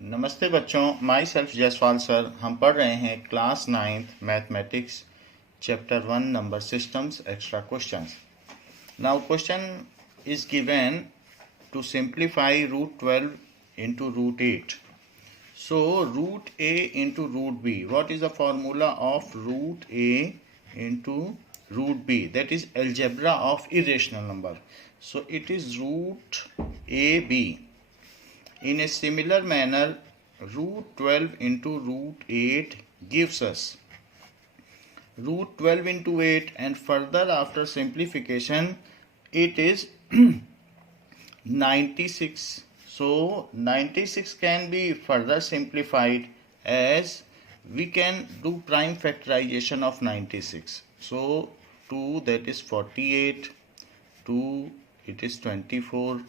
नमस्ते बच्चों, my self Jaiswal sir. हम पढ़ रहे हैं class 9th mathematics chapter 1 number systems extra questions. Now question is given to simplify root 12 into root 8. So root a into root b. What is the formula of root a into root b? That is algebra of irrational number. So it is root ab. In a similar manner, root 12 into root 8 gives us root 12 into 8, and further after simplification it is 96. So 96 can be further simplified as we can do prime factorization of 96. So 2, that is 48, 2 it is 24,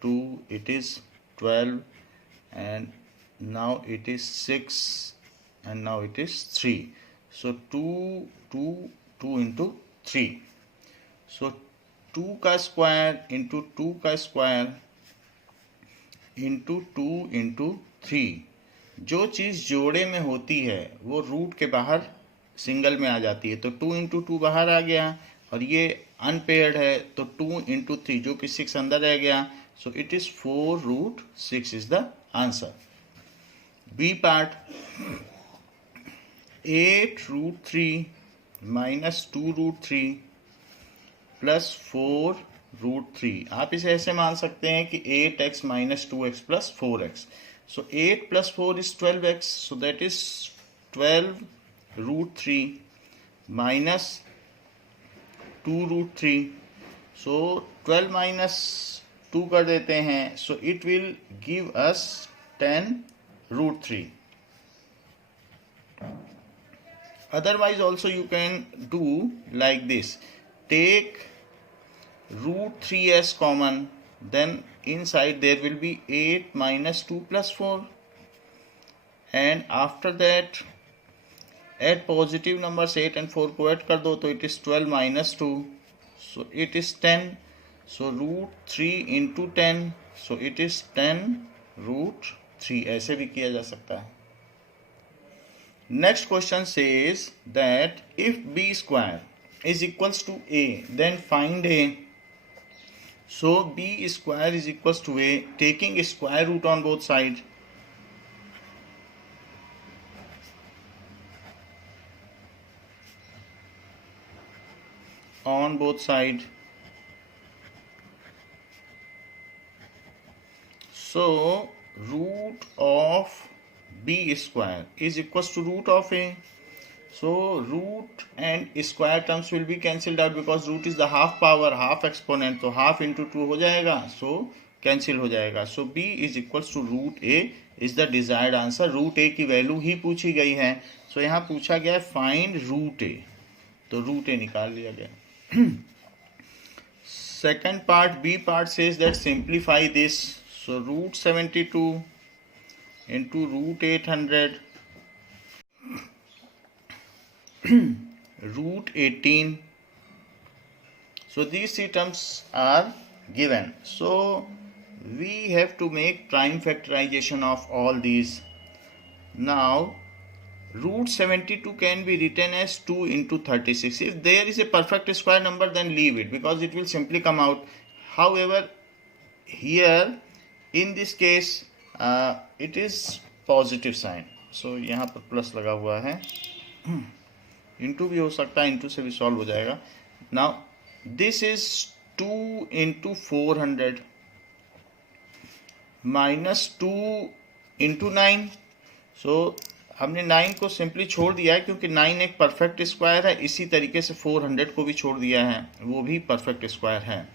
2 it is 12, and now it is 6, and now it is 3. So 2 2 2 into 3. So 2 का square into 2 का square into 2 into 3। जो चीज़ जोड़े में होती है वो root के बाहर सिंगल में आ जाती है। तो 2 इंटू 2 बाहर आ गया, और ये अनपेयर्ड है तो 2 इंटू 3 जो कि 6 अंदर रह गया। So it is 4 root 6 is the answer. B part, 8 root 3 minus 2 root 3 plus 4 root 3। आप इसे ऐसे मान सकते हैं कि 8x minus 2x plus 4x। So 8 plus 4 is 12x, so that is 12 root 3 minus 2 root 3। So 12 minus 2 कर देते हैं, so it will give us 10 root 3। Otherwise also you can do like this. Take root 3 as common, then inside there will be 8 minus 2 plus 4, and after that add positive numbers 8 and 4 को add कर दो तो it is 12 minus 2, so it is 10. So root 3 into 10, so it is 10 root 3। ऐसे भी किया जा सकता है। Next question says that if b square is equals to a, then find a. So b square is equals to a, taking a square root on both sides. On both sides. So root of b square is equals to root of a. So root and square terms will be cancelled out because root is the half power, half exponent, तो half into 2 हो जाएगा, so cancel हो जाएगा। So b is equals to root a is the desired answer। root a की value ही पूछी गई है, so यहाँ पूछा गया है find root a, तो root a निकाल लिया गया। Second part, b part says that simplify this. So root 72 into root 800 root 18. So these three terms are given. So we have to make prime factorization of all these. Now root 72 can be written as 2 into 36. If there is a perfect square number, then leave it because it will simply come out. However, here in this case it is positive sign, so यहाँ पर plus लगा हुआ है। Into भी हो सकता है, into से भी सॉल्व हो जाएगा। Now this is 2 into 400 minus 2 into 9। सो हमने 9 को सिंपली छोड़ दिया है क्योंकि 9 एक परफेक्ट स्क्वायर है। इसी तरीके से 400 को भी छोड़ दिया है, वो भी परफेक्ट स्क्वायर है।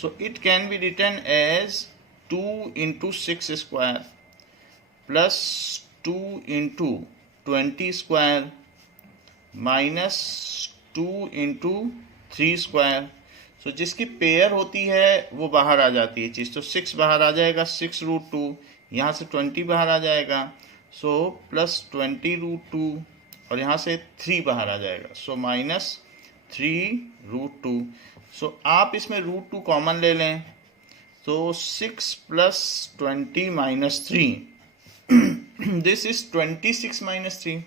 So it can be written as 2 into 6 square plus 2 into 20 square minus 2 into 3 square. So जिसकी पेयर होती है वो बाहर आ जाती है चीज़, तो 6 बाहर आ जाएगा, 6 रूट 2, यहाँ से 20 बाहर आ जाएगा, सो प्लस 20 रूट 2, और यहाँ से 3 बाहर आ जाएगा, सो माइनस 3 रूट 2। सो आप इसमें रूट 2 कॉमन ले लें, तो 6 plus 20 minus 3, this is 26 minus 3.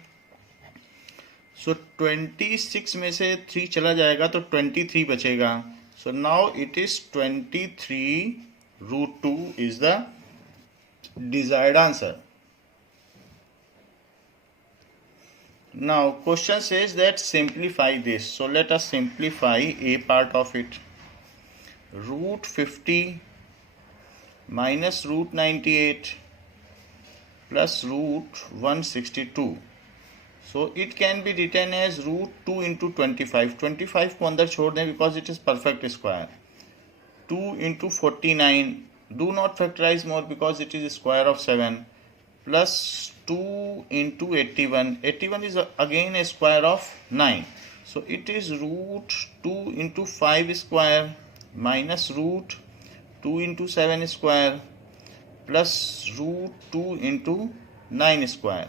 सो 26 में से 3 चला जाएगा तो 23 बचेगा. So now it is 23√2 is the desired answer. Now question says that simplify this. So let us simplify a part of it. Root 50 minus root 98 plus root 162. So it can be written as root 2 into 25. 25 को अंदर छोड़ दें because it is perfect square. 2 into 49. Do not factorize more because it is square of 7. Plus 2 into 81. 81 is again a square of 9. So it is root 2 into 5 square minus root 2 into 7 square plus root 2 into 9 square.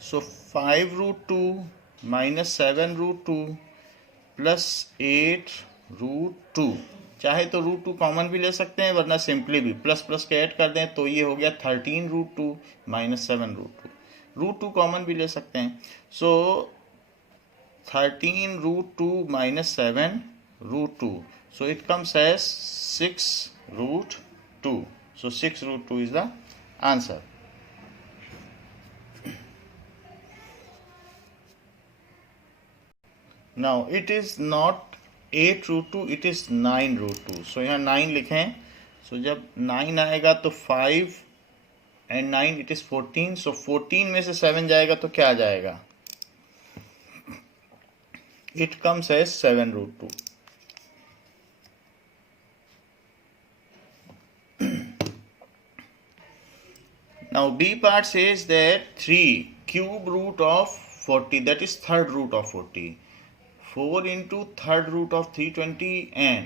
So 5 root 2 minus 7 root 2 plus 8 root 2. चाहे तो root 2 common भी ले सकते हैं, वरना simply भी plus plus के add कर दें तो ये हो गया 13 root 2 minus 7 root 2. Root 2 common भी ले सकते हैं. So 13 root 2 minus 7 root 2. So it comes as 6 root 2. So 6 root 2 is the answer. Now it is not 8 root 2, it is 9 root 2. So यहाँ 9 लिखें. सो जब 9 आएगा तो 5 एंड 9 इट इज 14. सो 14 में से 7 जाएगा तो क्या आ जाएगा? It comes as 7 root 2. Now b part says that 3 cube root of 40, that is third root of 40. 4 into third root of 320 and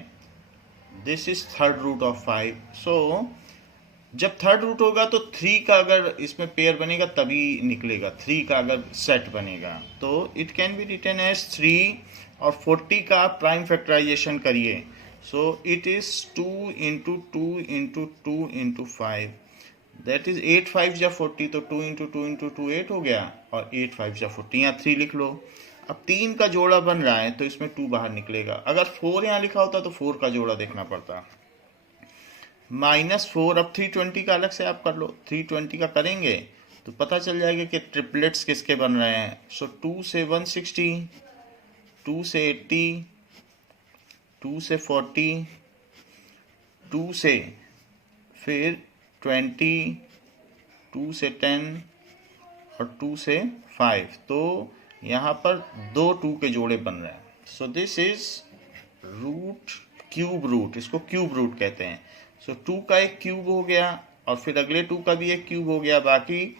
this is third root of 5. So जब third root होगा तो 3 का अगर इसमें पेयर बनेगा तभी निकलेगा. 3 का अगर सेट बनेगा तो it can be written as 3 और 40 का प्राइम फैक्टराइजेशन करिए. So it is 2 into 2 into 2 into 5. That is 8 5 या 40. तो 2 into 2 into 2 8 हो गया और 8 5 या 40. यहाँ 3 लिख लो. अब 3 का जोड़ा बन रहा है तो इसमें 2 बाहर निकलेगा. अगर 4 यहाँ लिखा होता तो 4 का जोड़ा देखना पड़ता. -4. अब 320 का अलग से आप कर लो. 320 का करेंगे तो पता चल जाएगा कि ट्रिपलेट्स किसके बन रहे हैं. सो 2 से 160, 2 से 80, 2 से 40, 2 से फिर 20, 2 से 10 और 2 से 5. तो यहाँ पर 2 2 के जोड़े बन रहे हैं. So this is root cube root. इसको क्यूब रूट कहते हैं. सो 2 का एक क्यूब हो गया और फिर अगले 2 का भी एक क्यूब हो गया. बाकी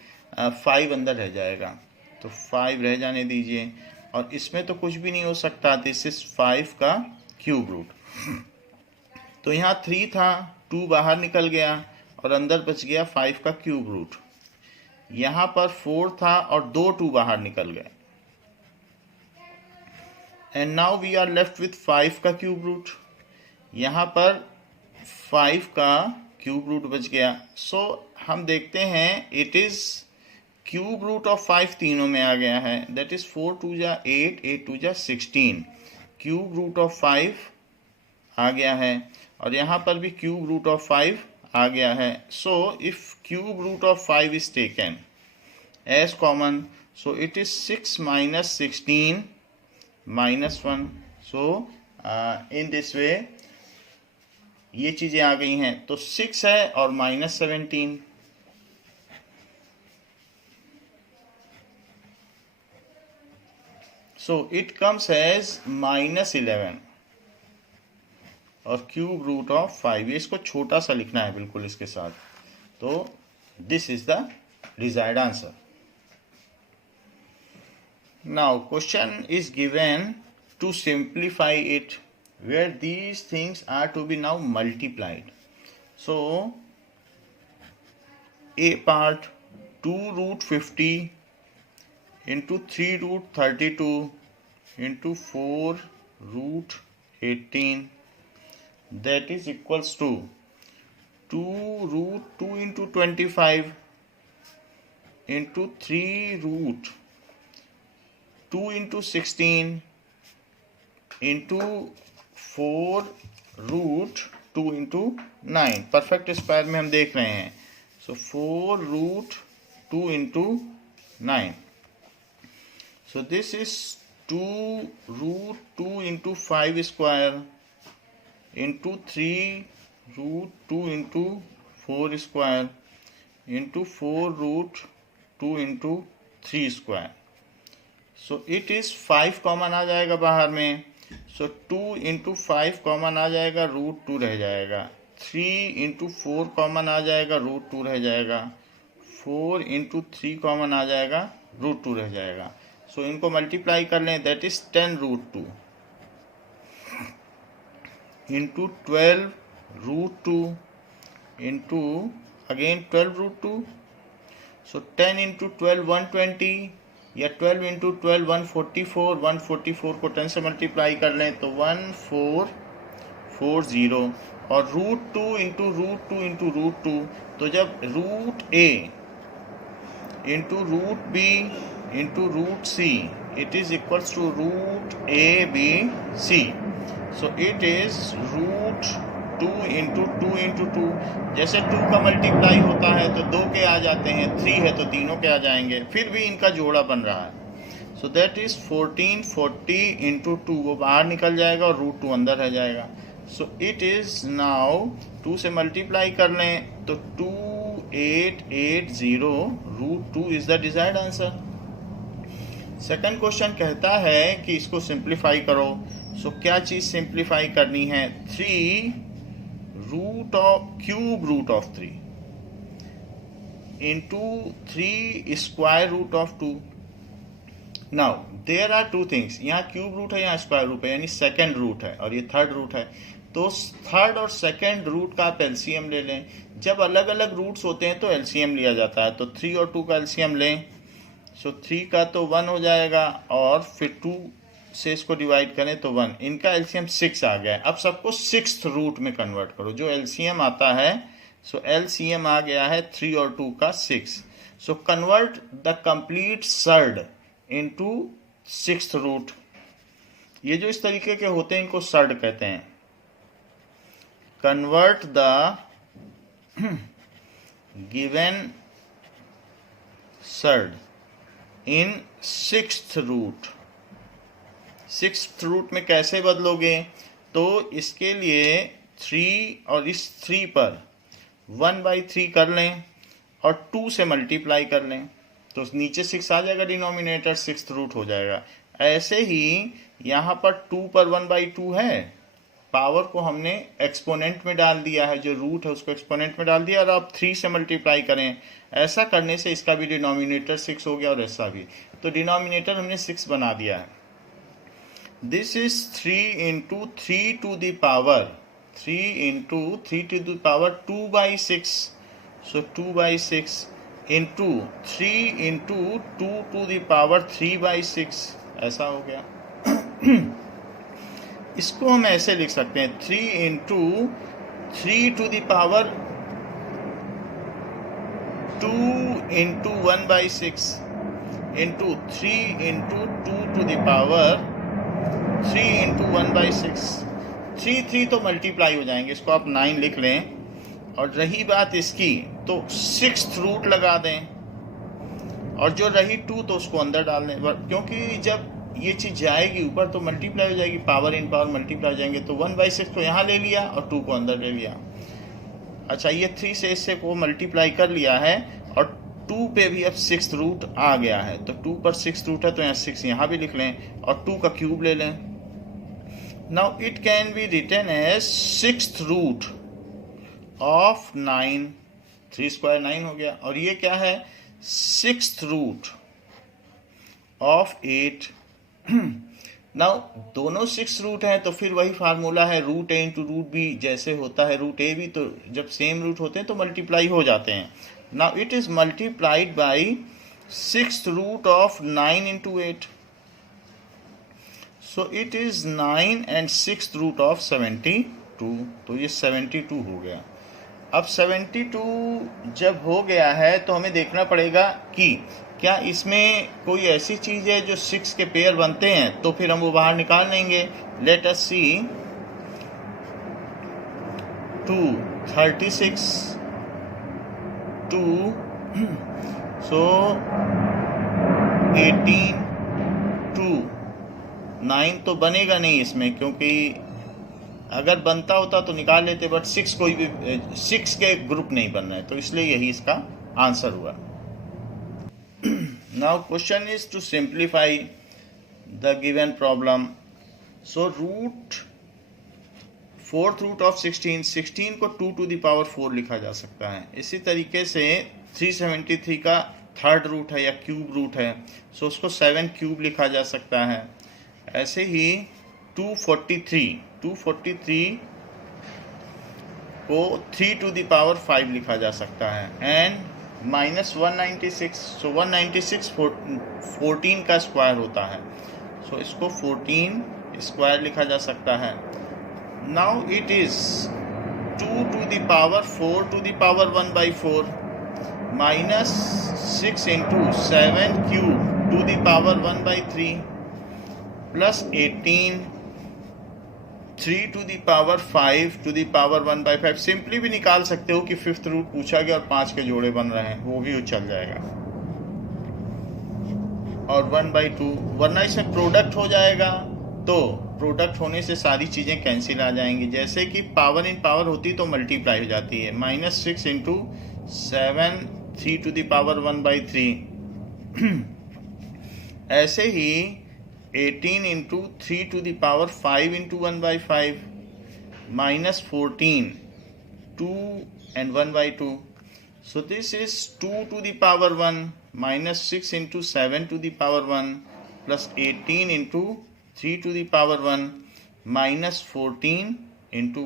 5 अंदर रह जाएगा. तो 5 रह जाने दीजिए. और इसमें तो कुछ भी नहीं हो सकता. दिस इज 5 का क्यूब रूट. तो यहाँ 3 था, 2 बाहर निकल गया और अंदर बच गया 5 का क्यूब रूट. यहाँ पर 4 था और 2 2 बाहर निकल गए. And now we are left with 5 का क्यूब रूट. यहाँ पर 5 का क्यूब रूट बच गया. सो हम देखते हैं it is cube root of 5 तीनों में आ गया है. दैट इज 4 2 जा 8, 8 2 जा 16. क्यूब रूट ऑफ 5 आ गया है और यहाँ पर भी क्यूब रूट ऑफ 5 आ गया है. So if cube root of 5 is taken as common, so it is 6 minus 16 minus 1. So in this way ये चीजें आ गई हैं. तो 6 है और -17. सो इट कम्स एज -11 और क्यूब रूट ऑफ 5. इसको छोटा सा लिखना है बिल्कुल इसके साथ. तो this is the desired answer. Now question is given to simplify it, where these things are to be now multiplied. So a part 2 root 50 into 3 root 32 into 4 root 18, that is equals to 2 root 2 into 25 into 3 root 2 into 16 into 4 root 2 into 9। Perfect square में हम देख रहे हैं। So 4 root 2 into 9। So this is 2 root 2 into 5 square into 3 root 2 into 4 square into 4 root 2 into 3 square. So it is 5 common आ जाएगा बाहर में। So 2 into 5 common आ जाएगा, root 2 रह जाएगा। 3 into 4 कॉमन आ जाएगा, रूट 2 रह जाएगा। 4 into 3 कॉमन आ जाएगा, रूट 2 रह जाएगा। सो इनको मल्टीप्लाई कर लें, that is 10 root 2 into 12 root 2 into again 12 root 2। So 10 into 12 120 या 12 इंटू 12 144। 144 को 10 से मल्टीप्लाई कर लें तो 1440 और root 2 into root 2 into root 2। तो जब root A into root B into root c, it is equals to root a b c. So it is root 2 into 2 into 2। जैसे 2 का मल्टीप्लाई होता है तो 2 के आ जाते हैं, 3 है तो तीनों के आ जाएंगे, फिर भी इनका जोड़ा बन रहा है। So that is 1440 into 2, वो बाहर निकल जाएगा और रूट 2 अंदर रह जाएगा। So it is now 2 से मल्टीप्लाई कर लें तो 2880 root 2 is the desired answer। Second question कहता है कि इसको सिंप्लीफाई करो। सो क्या चीज सिंप्लीफाई करनी है? 3 root of cube root of 3 into 3 square root of 2। Now there are two things, यहाँ क्यूब रूट है, यहाँ स्क्वायर रूट है, यानी सेकंड रूट है और ये थर्ड रूट है। तो थर्ड और सेकंड रूट का आप एलसीएम ले लें। जब अलग अलग रूट्स होते हैं तो एलसीएम लिया जाता है। तो 3 और 2 का एलसीएम लें। सो 3 का तो 1 हो जाएगा और फिर 2 से इसको डिवाइड करें तो 1। इनका एलसीएम 6 आ गया है। अब सबको 6th रूट में कन्वर्ट करो। जो एलसीएम आता है, सो एलसीएम आ गया है 3 और 2 का 6। So convert the complete surd into 6th root. ये जो इस तरीके के होते हैं इनको सर्ड कहते हैं। Convert the given surd in 6th root. 6th root में कैसे बदलोगे? तो इसके लिए 3 और इस 3 पर 1/3 कर लें और 2 से मल्टीप्लाई कर लें तो नीचे 6 आ जाएगा, डिनोमिनेटर 6th रूट हो जाएगा। ऐसे ही यहाँ पर 2 पर 1/2 है, पावर को हमने एक्सपोनेंट में डाल दिया है, जो रूट है उसको एक्सपोनेंट में डाल दिया और अब 3 से मल्टीप्लाई करें। ऐसा करने से इसका भी डिनोमिनेटर 6 हो गया और ऐसा भी, तो डिनोमिनेटर हमने 6 बना दिया है। This is 3 into 3 to the power 3 into 3 to the power 2/6। So 2/6 into 3 into 2 to the power 3/6, ऐसा हो गया। इसको हम ऐसे लिख सकते हैं 3 into 3 to the power 2 into 1/6 into 3 into 2 to the power 3 into 1/6। 3 तो मल्टीप्लाई हो जाएंगे, इसको आप 9 लिख लें। और रही बात इसकी तो 6th रूट लगा दें और जो रही 2 तो उसको अंदर डाल दें, क्योंकि जब ये चीज़ जाएगी ऊपर तो मल्टीप्लाई हो जाएगी, पावर इन पावर मल्टीप्लाई हो जाएंगे। तो 1/6 को यहाँ ले लिया और 2 को अंदर ले लिया। अच्छा, ये 3 से इससे को मल्टीप्लाई कर लिया है और 2 पे भी अब 6th रूट आ गया है। तो 2 पर 6th रूट है तो यहाँ 6 यहाँ भी लिख लें और 2 का क्यूब ले लें। Now it can be written as 6th root of 9। 3 square 9 हो गया। और ये क्या है? 6th root of 8। नाउ दोनों 6 रूट हैं तो फिर वही फार्मूला है, root A into root B जैसे होता है रूट ए भी, तो जब सेम रूट होते हैं तो मल्टीप्लाई हो जाते हैं। Now it is multiplied by 6th root of 9 into 8। So it is 9 and 6th root of 72। तो ये 72 हो गया। अब 72 जब हो गया है तो हमें देखना पड़ेगा कि क्या इसमें कोई ऐसी चीज़ है जो 6 के पेयर बनते हैं, तो फिर हम वो बाहर निकाल लेंगे। लेट अस सी 2 36 2 सो 18 2 9 तो बनेगा नहीं इसमें, क्योंकि अगर बनता होता तो निकाल लेते, बट 6 कोई भी 6 के ग्रुप नहीं बन रहे, तो इसलिए यही इसका आंसर हुआ। Now question is to simplify the given problem. So fourth root of 16 को 2 to the power 4 लिखा जा सकता है। इसी तरीके से 373 का थर्ड रूट है या क्यूब रूट है, सो उसको 7 क्यूब लिखा जा सकता है। ऐसे ही 243 को 3 to the power 5 लिखा जा सकता है। एंड -196, सो 196 14 का स्क्वायर होता है, सो इसको 14 स्क्वायर लिखा जा सकता है। Now it is 2 to the power 4 to the power 1/4 -6 into 7 cube to the power 1/3 plus 18 3 to the power 5 to the power 1/5। Simply भी निकाल सकते हो कि फिफ्थ रूट पूछा गया और 5 के जोड़े बन रहे हैं, वो भी चल जाएगा। और 1/2, वरना इसमें प्रोडक्ट हो जाएगा, तो प्रोडक्ट होने से सारी चीज़ें कैंसिल आ जाएंगी। जैसे कि पावर इन पावर होती तो मल्टीप्लाई हो जाती है। -6 into 7 3 to the power 1/3 ऐसे ही 18 into 3 to the power 5 into 1/5 -14 2 and 1/2, so this is 2 to the power 1 -6 into 7 to the power 1 plus 18 into 3 to the power 1 -14 into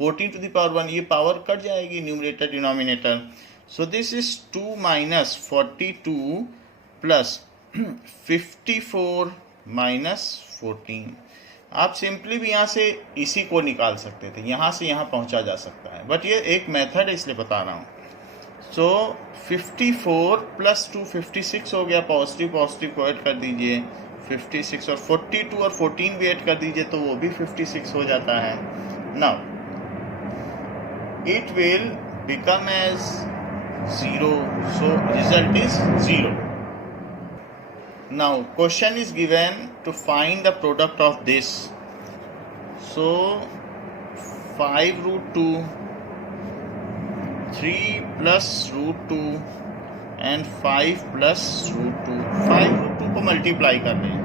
14 to the power 1। ये power cut जाएगी numerator denominator, so this is 2 minus 42 plus 54 minus 14। आप simply भी यहाँ से इसी को निकाल सकते थे, यहाँ से यहाँ पहुँचा जा सकता है, बट ये एक मेथड है इसलिए बता रहा हूँ। सो 54 प्लस 2 56 हो गया, पॉजिटिव पॉजिटिव को ऐड कर दीजिए 56, और 42 और 14 भी ऐड कर दीजिए तो वो भी 56 हो जाता है। Now it will become as 0, so result is 0. Now question is given to find the product of this. So 5 root 2, 3 plus root 2 and 5 plus root 2। 5 root 2 को मल्टीप्लाई कर लें,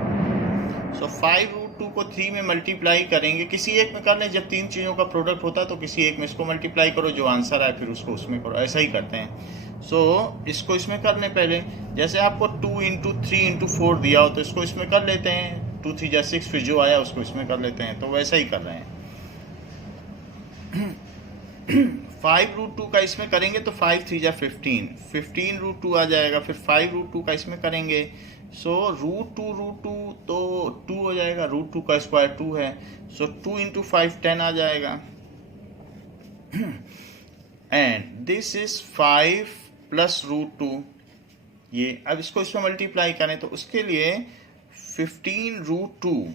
सो 5 root 2 को 3 में मल्टीप्लाई करेंगे, किसी एक में कर लें। जब तीन चीज़ों का प्रोडक्ट होता है तो किसी एक में इसको मल्टीप्लाई करो, जो आंसर आए फिर उसको उसमें करो, ऐसा ही करते हैं। सो इसको इसमें कर लें पहले। जैसे आपको 2 into 3 into 4 दिया हो तो इसको इसमें कर लेते हैं, 2 3 6, फिर जो आया उसको इसमें कर लेते हैं, तो वैसा ही कर रहे हैं। 5 root 2 का इसमें करेंगे तो 5 3 15, 15 root 2 आ जाएगा। फिर 5 root 2 का इसमें करेंगे, सो रूट टू तो 2 हो जाएगा, रूट 2 का स्क्वायर 2 है, सो 2 into 5 10 आ जाएगा। And this is 5 plus root 2। ये अब इसको इसमें मल्टीप्लाई करें तो उसके लिए 15 root 2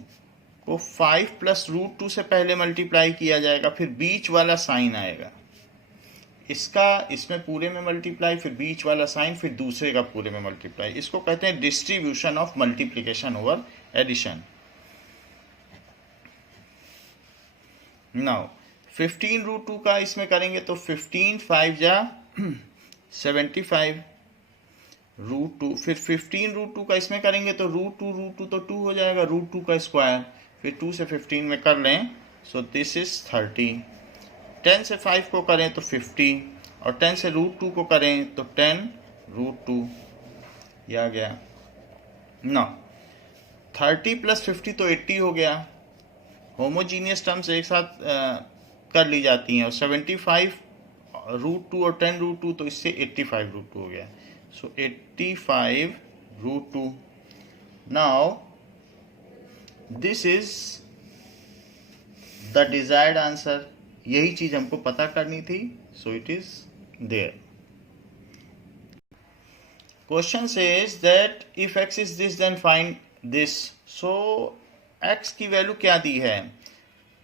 को 5 प्लस रूट 2 से पहले मल्टीप्लाई किया जाएगा, फिर बीच वाला साइन आएगा इसका, इसमें पूरे में मल्टीप्लाई, फिर बीच वाला साइन, फिर दूसरे का पूरे में मल्टीप्लाई। इसको कहते हैं distribution of multiplication over addition. Now 15 root 2 का इसमें करेंगे तो 15 5 जा 75 रूट 2, फिर 15 root 2 का इसमें करेंगे तो रूट 2 तो 2 हो जाएगा, रूट 2 का स्क्वायर, फिर 2 से 15 में कर लें, सो दिस इज 30। 10 से 5 को करें तो 50, और 10 से रूट 2 को करें तो 10 root 2, ये आ गया। ना 30 प्लस 50 तो 80 हो गया। होमोजीनियस टर्म्स एक साथ कर ली जाती हैं, और 75 रूट 2 और 10 root 2 तो इससे 85 root 2 हो गया, सो 85 root 2। Now this is the desired answer. यही चीज़ हमको पता करनी थी, So it is there. Question says that if x is this then find this. So x की वैल्यू क्या दी है?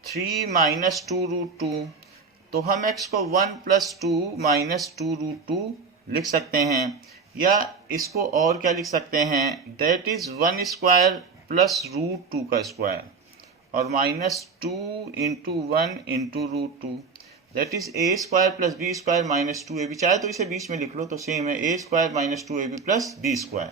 3 minus 2 root 2. तो हम x को 1 plus 2 minus 2 root 2 लिख सकते हैं, या इसको और क्या लिख सकते हैं? That is 1 square plus root 2 का स्क्वायर और minus 2 into 1 into root 2. That is a square plus B square minus 2ab. चाहे तो इसे बीच में लिख लो तो सेम है, A square minus 2ab plus B square.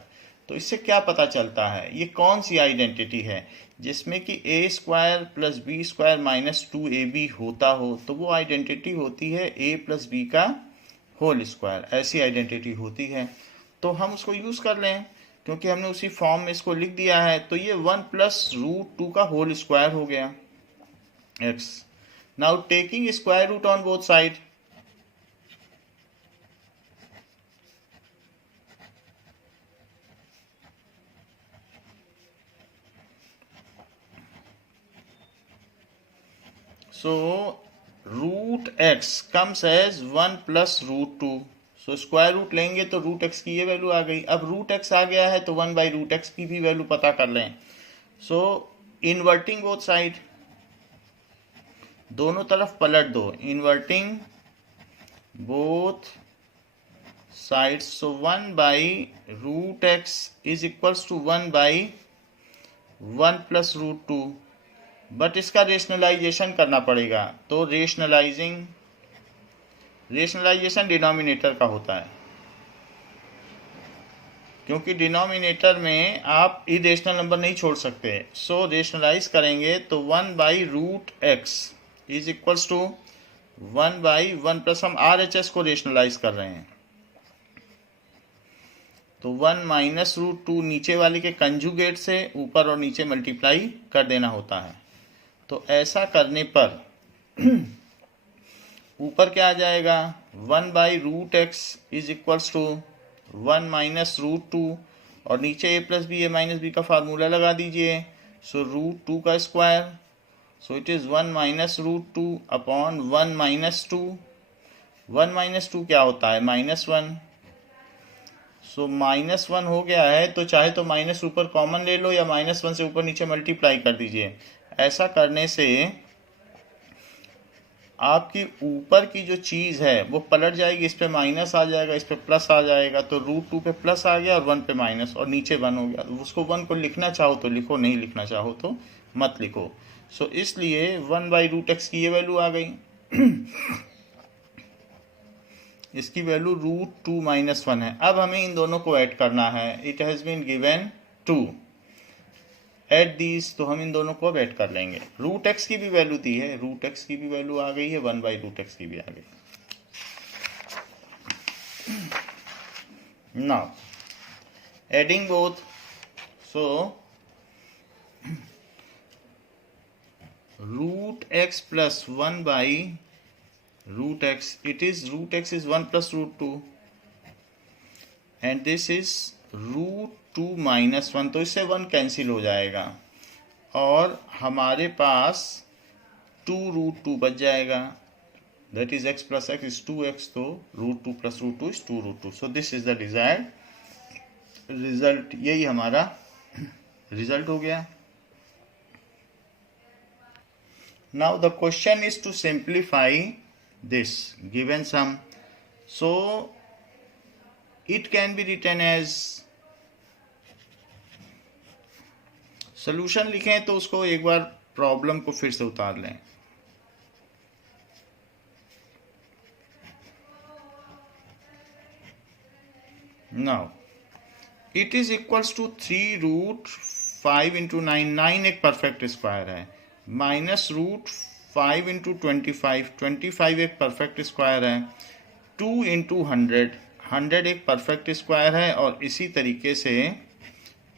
तो इससे क्या पता चलता है? ये कौन सी आइडेंटिटी है जिसमें कि A square plus B square minus 2ab होता हो? तो वो आइडेंटिटी होती है ए प्लस बी का होल स्क्वायर. ऐसी आइडेंटिटी होती है, तो हम उसको यूज कर लें क्योंकि हमने उसी फॉर्म में इसको लिख दिया है. तो ये 1 प्लस रूट 2 का होल स्क्वायर हो गया x. Now taking square root on both side, so root x comes as 1 plus root 2. So square root लेंगे तो रूट एक्स की ये वैल्यू आ गई. अब रूट एक्स आ गया है तो 1 बाई रूट एक्स की भी वैल्यू पता कर लें. सो इन्वर्टिंग बोथ साइड, दोनों तरफ पलट दो. Inverting both side, so 1 by root x is equals to 1 by 1 plus root 2. But इसका रेशनलाइजेशन करना पड़ेगा. तो रेशनलाइजेशन डिनोमिनेटर का होता है, क्योंकि डिनोमिनेटर में आप इरेशनल नंबर नहीं छोड़ सकते. सो रेशनलाइज करेंगे तो 1 by root x is equals to 1 by 1 plus, हम आर एच एस को रेशनलाइज कर रहे हैं तो 1 माइनस रूट 2 नीचे वाले के कंजुगेट से ऊपर और नीचे मल्टीप्लाई कर देना होता है. तो ऐसा करने पर ऊपर क्या आ जाएगा? 1 by root x is equals to 1 minus root 2 और नीचे a plus b, a minus b का फार्मूला लगा दीजिए. सो रूट 2 का square, so it is 1 minus root 2 upon 1 minus 2. 1 minus 2 क्या होता है? माइनस 1. सो माइनस 1 हो गया है, तो चाहे तो माइनस ऊपर कॉमन ले लो या माइनस 1 से ऊपर नीचे मल्टीप्लाई कर दीजिए. ऐसा करने से आपकी ऊपर की जो चीज़ है वो पलट जाएगी, इस पे माइनस आ जाएगा, इस पे प्लस आ जाएगा. तो रूट 2 पे प्लस आ गया और 1 पे माइनस और नीचे 1 हो गया. उसको 1 को लिखना चाहो तो लिखो, नहीं लिखना चाहो तो मत लिखो. सो इसलिए 1 बाई रूट एक्स की ये वैल्यू आ गई. इसकी वैल्यू रूट 2 माइनस 1 है. अब हमें इन दोनों को ऐड करना है. It has been given 2. Add these, तो हम इन दोनों को अब ऐड कर लेंगे. रूट एक्स की भी वैल्यू दी है, रूट एक्स की भी वैल्यू आ गई है, 1 बाई रूट एक्स की भी आ गई. Now adding both, so root x plus 1 by root x, it is root x is 1 plus root 2 and this is root 2 minus 1. तो इससे 1 कैंसिल हो जाएगा और हमारे पास 2 रूट 2 बच जाएगा. That is x plus x is 2x. तो root 2 plus root 2 is 2 root 2. So this is the desired result. यही हमारा रिजल्ट हो गया. Now the question is to simplify this given sum. So it can be written as, solution लिखें तो उसको एक बार problem को फिर से उतार लें. Now it is equals to 3 root 5 into 9. 9 एक परफेक्ट स्क्वायर है. Minus root 5 into 25. 25 एक परफेक्ट स्क्वायर है. 2 इंटू 100. 100 एक परफेक्ट स्क्वायर है और इसी तरीके से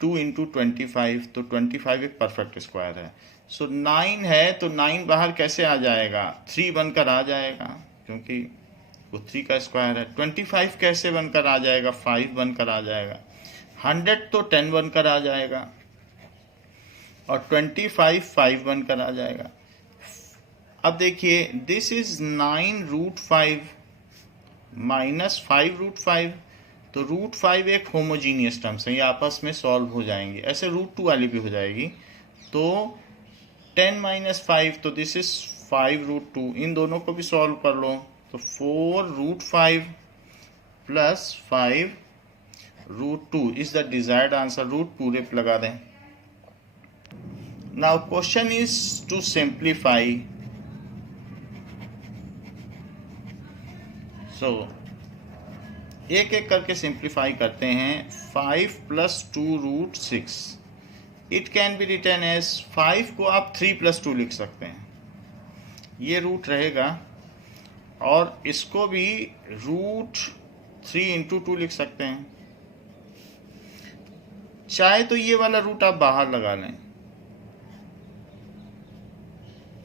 2 इंटू 25. तो 25 एक परफेक्ट स्क्वायर है. सो 9 है तो 9 बाहर कैसे आ जाएगा? 3 बनकर आ जाएगा क्योंकि वो 3 का स्क्वायर है. 25 कैसे बनकर आ जाएगा? 5 बनकर आ जाएगा. 100 तो 10 बनकर आ जाएगा और 25 5 बनकर आ जाएगा. अब देखिए, दिस इज 9 रूट 5. -5√5, तो √5 एक होमोजीनियस टर्म्स है, ये आपस में सॉल्व हो जाएंगे। ऐसे √2 वाली भी हो जाएगी। तो 10 - 5, तो दिस इज 5√2, इन दोनों को भी सॉल्व कर लो। तो 4√5 plus 5√2 is the desired answer. Root पूरे पे लगा दें। Now question is to simplify. So एक एक करके सिंप्लीफाई करते हैं। 5 + 2√6, it can be written as 5 को आप 3 + 2 लिख सकते हैं, ये रूट रहेगा। और इसको भी √3 × 2 लिख सकते हैं। चाहे तो ये वाला रूट आप बाहर लगा लें,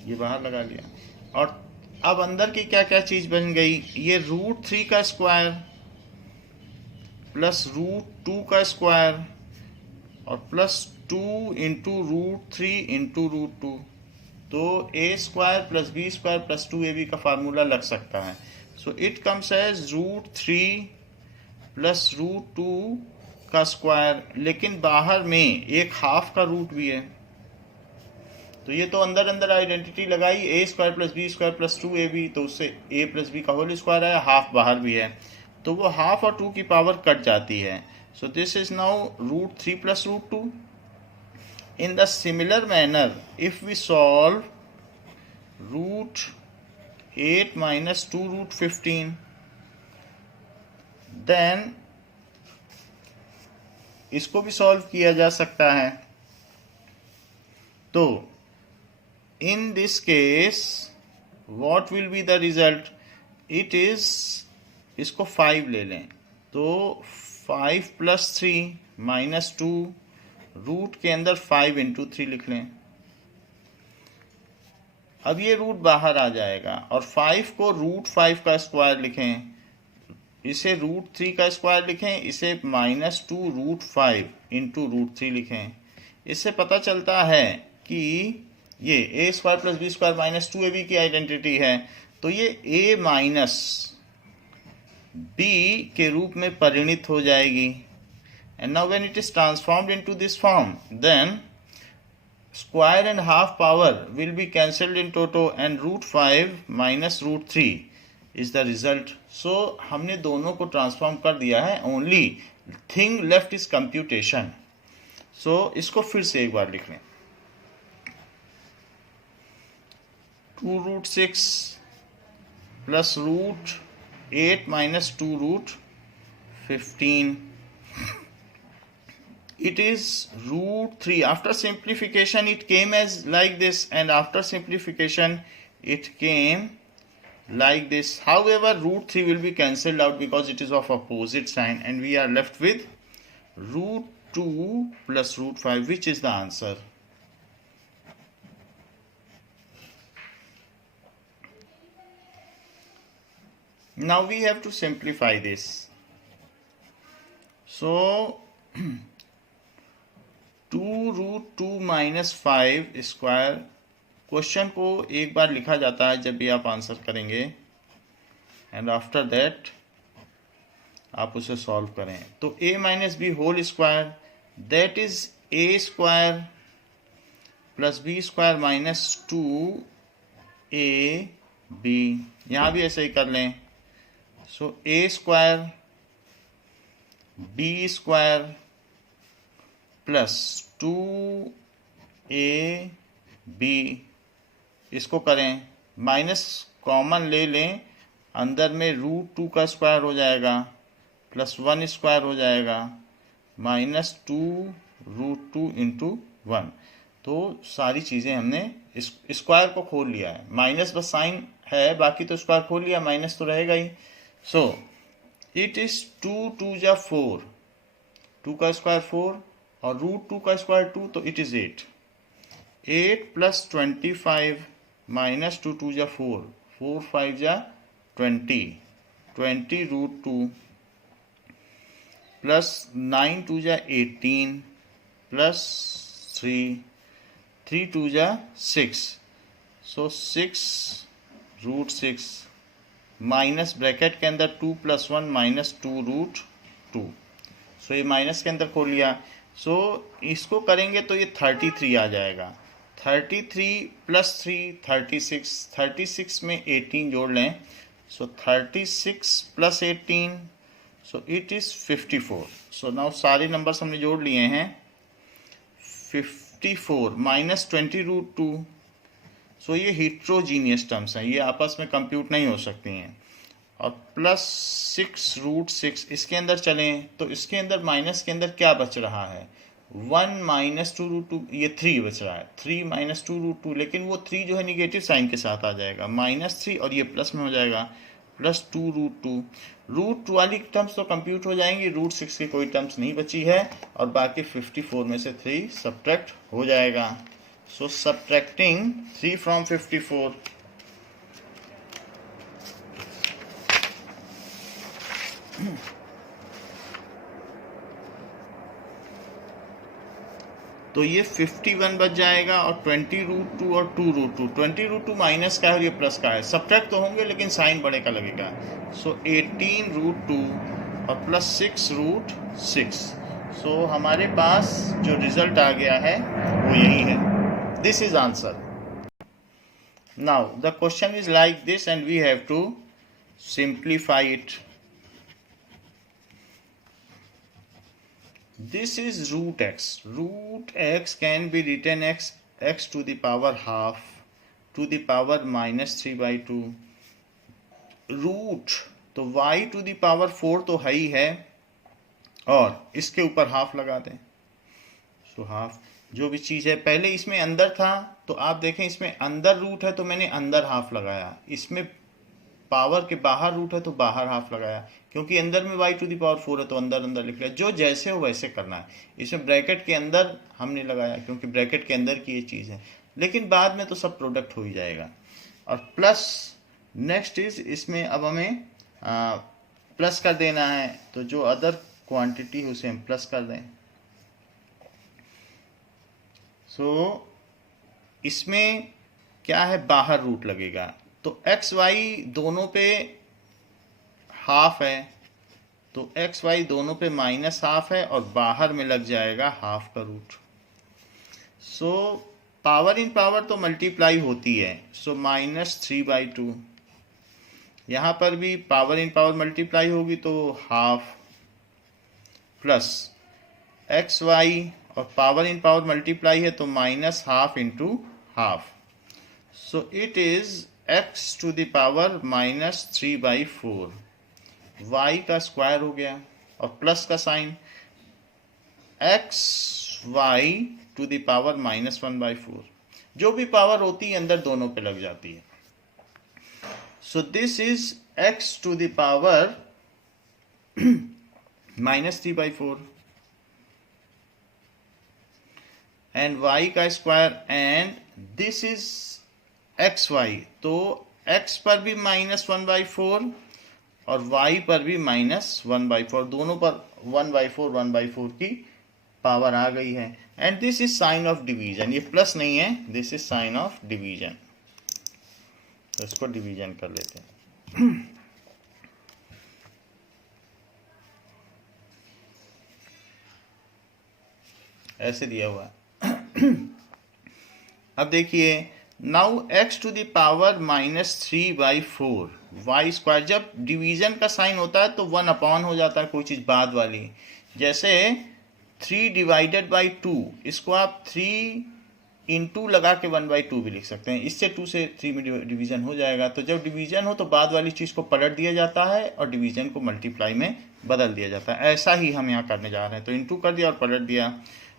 ये बाहर लगा लिया। और अब अंदर की क्या क्या चीज बन गई, ये √3 का स्क्वायर प्लस √2 का स्क्वायर और प्लस 2 × √3 × √2, तो a² + b² + 2ab का फार्मूला लग सकता है। सो इट कम्स एज √3 + √2 का स्क्वायर, लेकिन बाहर में एक हाफ का रूट भी है। तो ये तो अंदर अंदर आइडेंटिटी लगाई, a² + b² + 2ab, तो उससे a + b का होल स्क्वायर आया, हाफ बाहर भी है, तो वो हाफ और 2 की पावर कट जाती है। सो this is now √3 + √2। In the similar manner, if we solve √8 - 2√15, then इसको भी सॉल्व किया जा सकता है। तो in this case what will be the result? It is, इसको 5 ले लें, तो 5 + 3 - 2, रूट के अंदर 5 × 3 लिख लें। अब ये रूट बाहर आ जाएगा और 5 को √5 का स्क्वायर लिखें, इसे √3 का स्क्वायर लिखें, इसे -2 √5 × √3 लिखें। इससे पता चलता है कि ये a² + b² - 2ab की आइडेंटिटी है, तो ये a - b के रूप में परिणित हो जाएगी। And now when it is transformed into this form, then square and half power will be cancelled in toto, and √5 - √3 is the result. So हमने दोनों को ट्रांसफॉर्म कर दिया है, only thing left is computation. So इसको फिर से एक बार लिख लें। 2√6 plus √8 - 2√15. It is √3. After simplification it came as like this, and after simplification it came like this. However, √3 will be cancelled out because it is of opposite sign, and we are left with √2 plus √5, which is the answer. Now we have to simplify this. So 2√2 - 5 square, question को एक बार लिखा जाता है जब भी आप answer करेंगे, and after that आप उसे सॉल्व करें। तो a - b whole square, that is a² + b² - 2ab, यहाँ भी ऐसे ही कर लें। सो a² b² प्लस 2ab, इसको करें, माइनस कॉमन ले लें, अंदर में √2 का स्क्वायर हो जाएगा, प्लस 1 स्क्वायर हो जाएगा, -2 √2 × 1। तो सारी चीज़ें हमने इस स्क्वायर को खोल लिया है, माइनस बस साइन है, बाकी तो स्क्वायर खोल लिया, माइनस तो रहेगा ही। सो इट इज 2 × 2 = 4, 2 का स्क्वायर 4 और √2 का स्क्वायर 2, तो it is 8। 8 + 25 - 2 × 2 = 4, 4 × 5 = 20, 20 √2 plus 9 × 2 = 18 plus 3, 3 × 2 = 6, so 6 √6 minus bracket के अंदर 2 + 1 -2√2। सो ये माइनस के अंदर खोल लिया। सो इसको करेंगे तो ये 33 आ जाएगा। 33 + 3 36, 36 में 18 जोड़ लें। सो 36 + 18, सो इट इज़ 54। सो नाउ सारे नंबर्स हमने जोड़ लिए हैं। 54 -20√2। सो ये हिट्रोजीनियस टर्म्स हैं, ये आपस में कंप्यूट नहीं हो सकती हैं। और +6√6 इसके अंदर चलें तो इसके अंदर माइनस के अंदर क्या बच रहा है? 1 -2√2, ये 3 बच रहा है। 3 -2√2, लेकिन वो 3 जो है निगेटिव साइन के साथ आ जाएगा, -3, और ये प्लस में हो जाएगा +2√2। √2 वाली टर्म्स तो कंप्यूट हो जाएंगी, √6 की कोई टर्म्स नहीं बची है, और बाकी 54 में से 3 सब्ट्रैक्ट हो जाएगा। सो सब्ट्रैक्टिंग 3 from 54, तो ये 51 बच जाएगा, और 20√2 और 2√2। 20√2 माइनस का है और ये प्लस का है, सब्ट्रैक्ट तो होंगे लेकिन साइन बड़े का लगेगा। सो 18√2 और +6√6। सो हमारे पास जो रिजल्ट आ गया है वो यही है। This is answer. Now the question is like this and we have to simplify it. This is √x. √x can be written x to the power half to the power -3/2। Root तो y to the power 4 तो है ही है, और इसके ऊपर half लगा दें। So half जो भी चीज़ है, पहले इसमें अंदर था तो आप देखें इसमें अंदर रूट है तो मैंने अंदर हाफ लगाया, इसमें पावर के बाहर रूट है तो बाहर हाफ लगाया, क्योंकि अंदर में y to the power 4 है तो अंदर अंदर लिख लिया। जो जैसे हो वैसे करना है। इसमें ब्रैकेट के अंदर हमने लगाया क्योंकि ब्रैकेट के अंदर की ये चीज़ है, लेकिन बाद में तो सब प्रोडक्ट हो ही जाएगा। और प्लस नेक्स्ट इज, इसमें अब हमें प्लस कर देना है, तो जो अदर क्वांटिटी है उसे हम प्लस कर दें। सो इसमें क्या है, बाहर रूट लगेगा, तो एक्स वाई दोनों पे हाफ है, तो एक्स वाई दोनों पे -हाफ है, और बाहर में लग जाएगा हाफ का root. So power in power तो मल्टीप्लाई होती है, सो -3/2। यहाँ पर भी पावर इन पावर मल्टीप्लाई होगी तो हाफ, प्लस एक्स वाई, और पावर इन पावर मल्टीप्लाई है तो -half × half. So it is x to the power -3/4। y का स्क्वायर हो गया और प्लस का sign, x y to the power -1/4। जो भी पावर होती है अंदर दोनों पे लग जाती है। सो this is x to the power -3/4 and y का square, and this is xy, तो x पर भी -1/4 और y पर भी -1/4, दोनों पर 1/4 की पावर आ गई है। And this is sine of division, ये प्लस नहीं है, this is sine of division. तो इसको डिवीजन कर लेते हैं। ऐसे दिया हुआ है। अब देखिए, now x to the power -3/4 y square, जब डिवीजन का साइन होता है तो 1 हो जाता है कोई चीज़ बाद वाली, जैसे 3 / 2, इसको आप 3 × लगा के 1/2 भी लिख सकते हैं, इससे 2 से 3 में डिवीजन हो जाएगा। तो जब डिवीजन हो तो बाद वाली चीज़ को पलट दिया जाता है और डिवीजन को मल्टीप्लाई में बदल दिया जाता है। ऐसा ही हम यहाँ करने जा रहे हैं, तो इंटू कर दिया और पलट दिया।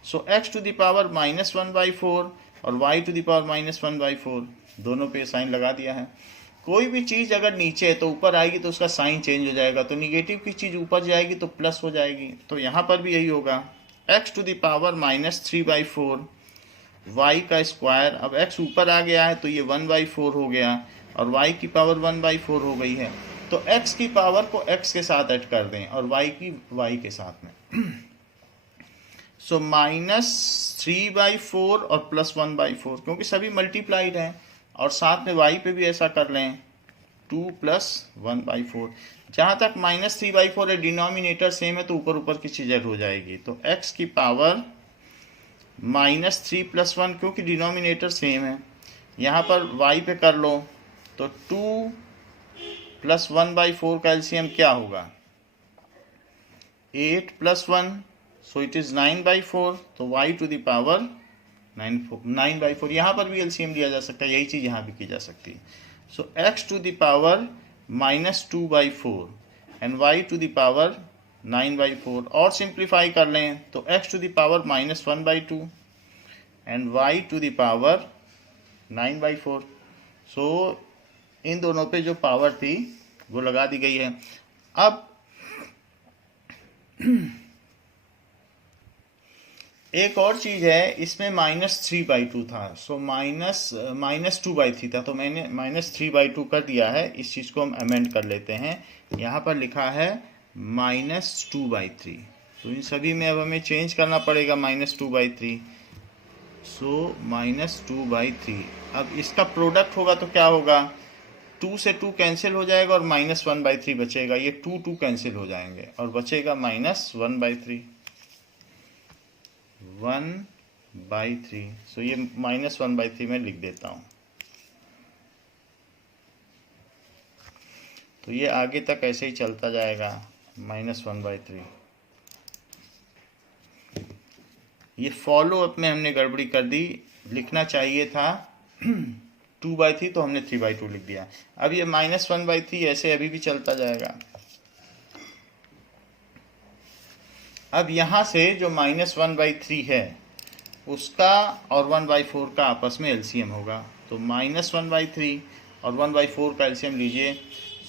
सो x to the power -1/4 और y to the power -1/4, दोनों पे साइन लगा दिया है। कोई भी चीज़ अगर नीचे है तो ऊपर आएगी तो उसका साइन चेंज हो जाएगा, तो निगेटिव की चीज़ ऊपर जाएगी तो प्लस हो जाएगी। तो यहाँ पर भी यही होगा, x to the power -3/4 y का स्क्वायर, अब x ऊपर आ गया है तो ये 1/4 हो गया, और y की पावर 1/4 हो गई है, तो x की पावर को x के साथ ऐड कर दें और y की y के साथ में। सो -3/4 और +1/4, क्योंकि सभी मल्टीप्लाइड हैं, और साथ में y पे भी ऐसा कर लें, 2 प्लस 1/4। जहाँ तक -3/4 है, डिनोमिनेटर सेम है तो ऊपर ऊपर की चीज़ हो जाएगी। तो x की पावर -3 + 1, क्योंकि डिनोमिनेटर सेम है। यहाँ पर y पे कर लो तो 2 + 1/4 का एलसीएम क्या होगा? 8 + 1, सो इट इज़ 9/4। तो y टू द पावर 9/4। यहाँ पर भी एलसीएम लिया जा सकता है, यही चीज़ यहाँ भी की जा सकती है। So x to the power -2/4 and y to the power 9/4। और सिंप्लीफाई कर लें तो x to the power -1/2 and y to the power 9/4। So इन दोनों पे जो पावर थी वो लगा दी गई है। अब एक और चीज़ है, इसमें -3/2 था, सो -2/3 था, तो मैंने -3/2 कर दिया है। इस चीज़ को हम अमेंड कर लेते हैं। यहाँ पर लिखा है -2/3, तो इन सभी में अब हमें चेंज करना पड़ेगा -2/3। सो -2/3। अब इसका प्रोडक्ट होगा तो क्या होगा? 2 से 2 कैंसिल हो जाएगा और -1/3 बचेगा। ये 2 कैंसिल हो जाएंगे और बचेगा -1/3। 1/3। सो ये -1/3 में लिख देता हूँ। तो ये आगे तक ऐसे ही चलता जाएगा, -1/3। ये फॉलो अप में हमने गड़बड़ी कर दी, लिखना चाहिए था 2/3, तो हमने 3/2 लिख दिया। अब ये -1/3 ऐसे अभी भी चलता जाएगा। अब यहाँ से जो -1/3 है उसका और 1/4 का आपस में एलसीएम होगा। तो -1/3 और 1/4 का एलसीएम लीजिए।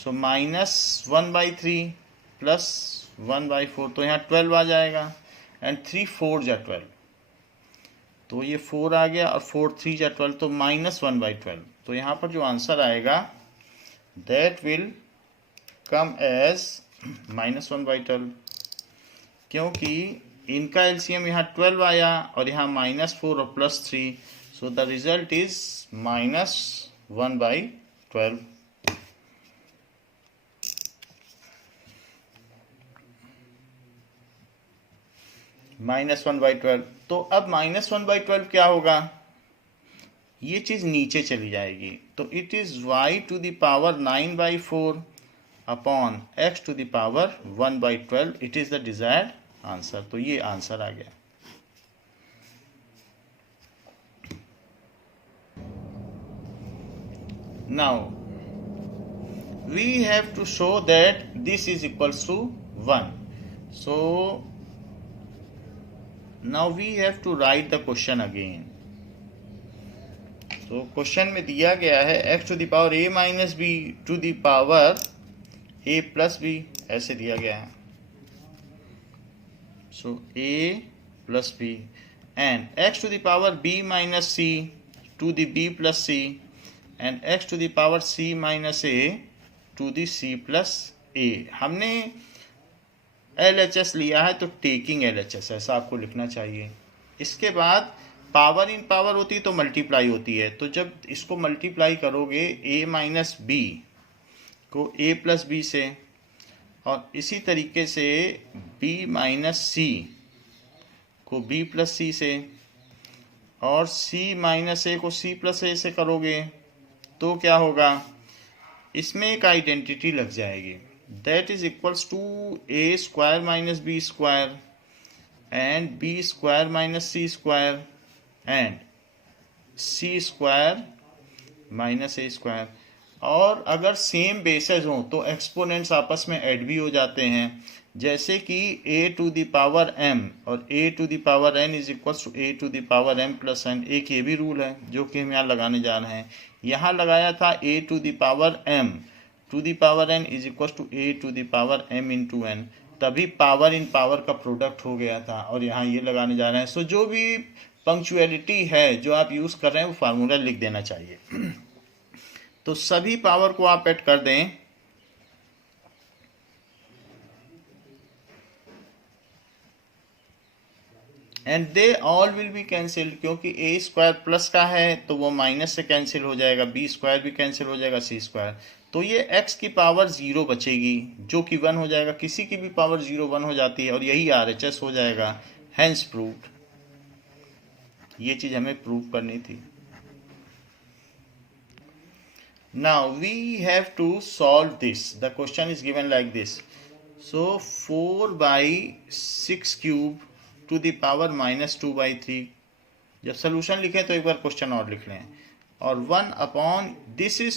सो -1/3 प्लस 1/4, तो यहाँ 12 आ जाएगा। एंड 3 4 जा 12, तो ये 4 आ गया, और 4 3 जा 12, तो -1/12। तो यहाँ पर जो आंसर आएगा दैट विल कम एज -1/12, क्योंकि इनका एलसीएम यहाँ 12 आया और यहाँ -4 और +3, सो द रिजल्ट इज -1/12। -1/12। तो अब -1/12 क्या होगा? ये चीज नीचे चली जाएगी, तो it is y to the power 9/4 upon x to the power 1/12। It is the desired answer. तो ये आंसर आ गया। Now we have to show that this is equals to 1। So now we have to write the question again। तो question में दिया गया है x to the power a minus b to the power a plus b, ऐसे दिया गया है। सो a plus b and x to the power b minus c to the b plus c and x to the power c minus a to the c plus a। हमने LHS लिया है तो taking LHS ऐसा आपको लिखना चाहिए। इसके बाद पावर इन पावर होती है तो मल्टीप्लाई होती है, तो जब इसको मल्टीप्लाई करोगे a माइनस बी को a प्लस बी से, और इसी तरीके से b माइनस सी को b प्लस सी से, और c माइनस ए को c प्लस ए से करोगे तो क्या होगा? इसमें एक आइडेंटिटी लग जाएगी, that is equals to a square minus b square and b square minus c square and c square minus a square। और अगर सेम बेसेस हों तो एक्सपोनेंट्स आपस में ऐड भी हो जाते हैं, जैसे कि a to the power m और a to the power n is equals to a to the power m plus n। एक ये भी रूल है जो कि हम यहाँ लगाने जा रहे हैं। यहाँ लगाया था a to the power m to the power n is equal to a to the power m into n, तभी पावर इन पावर का प्रोडक्ट हो गया था, और यहाँ ये लगाने जा रहे हैं। सो जो भी पंक्चुअलिटी है जो आप यूज कर रहे हैं वो फार्मूला लिख देना चाहिए। तो सभी पावर को आप ऐड कर दें, and they all will be cancelled, क्योंकि a स्क्वायर प्लस का है तो वो माइनस से कैंसिल हो जाएगा, b स्क्वायर भी कैंसिल हो जाएगा, c स्क्वायर। तो ये x की पावर 0 बचेगी जो कि 1 हो जाएगा, किसी की भी पावर 0 1 हो जाती है और यही RHS हो जाएगा। Hence proved. ये चीज हमें प्रूव करनी थी। Now we have to solve this. The question is given like this. So 4 by 6 cube to the power minus 2 by 3. जब सोल्यूशन लिखें तो एक बार क्वेश्चन और लिख लें। और 1 upon this is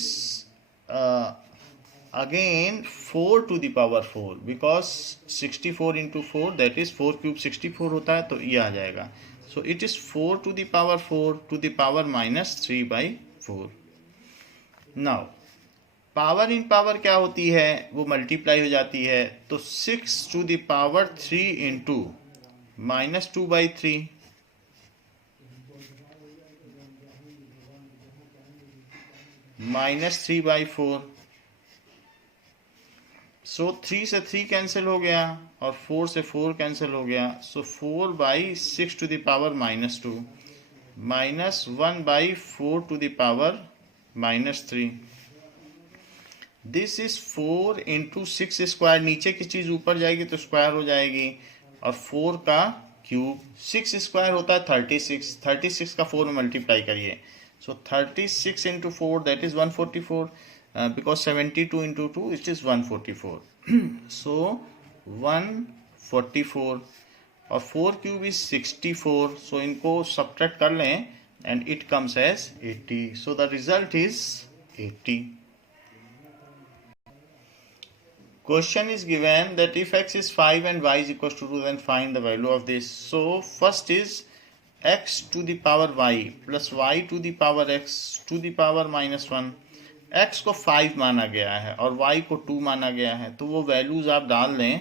again 4 to the power 4 because 64 into 4 that is 4 cube 64 होता है, तो ये आ जाएगा। So it is 4 to the power 4 to the power minus 3 by 4. Now power in power क्या होती है, वो मल्टीप्लाई हो जाती है। तो 6 to the power 3 into minus 2 by 3 minus 3 by 4। So 3 से 3 कैंसिल हो गया और 4 से 4 कैंसिल हो गया। सो 4 by 6 to the power minus 2 minus 1 by 4 to the power minus 3। This is 4 into 6 square, नीचे की चीज ऊपर जाएगी तो स्क्वायर हो जाएगी, और 4 का क्यूब। 6 स्क्वायर होता है 36, 36 का 4 में मल्टीप्लाई करिए। सो 36 into 4 that is 144, because 72 into 2 it is 144। सो 144 और 4 क्यूब इज 64। सो इनको सब्ट्रैक्ट कर लें and it comes as 80. So the result is 80. Question is given that if x is 5 and y is equals to 2, then find the value of this. So first is x to the power y plus y to the power x to the power minus 1. x को 5 माना गया है और y को 2 माना गया है, तो वो वैल्यूज आप डाल दें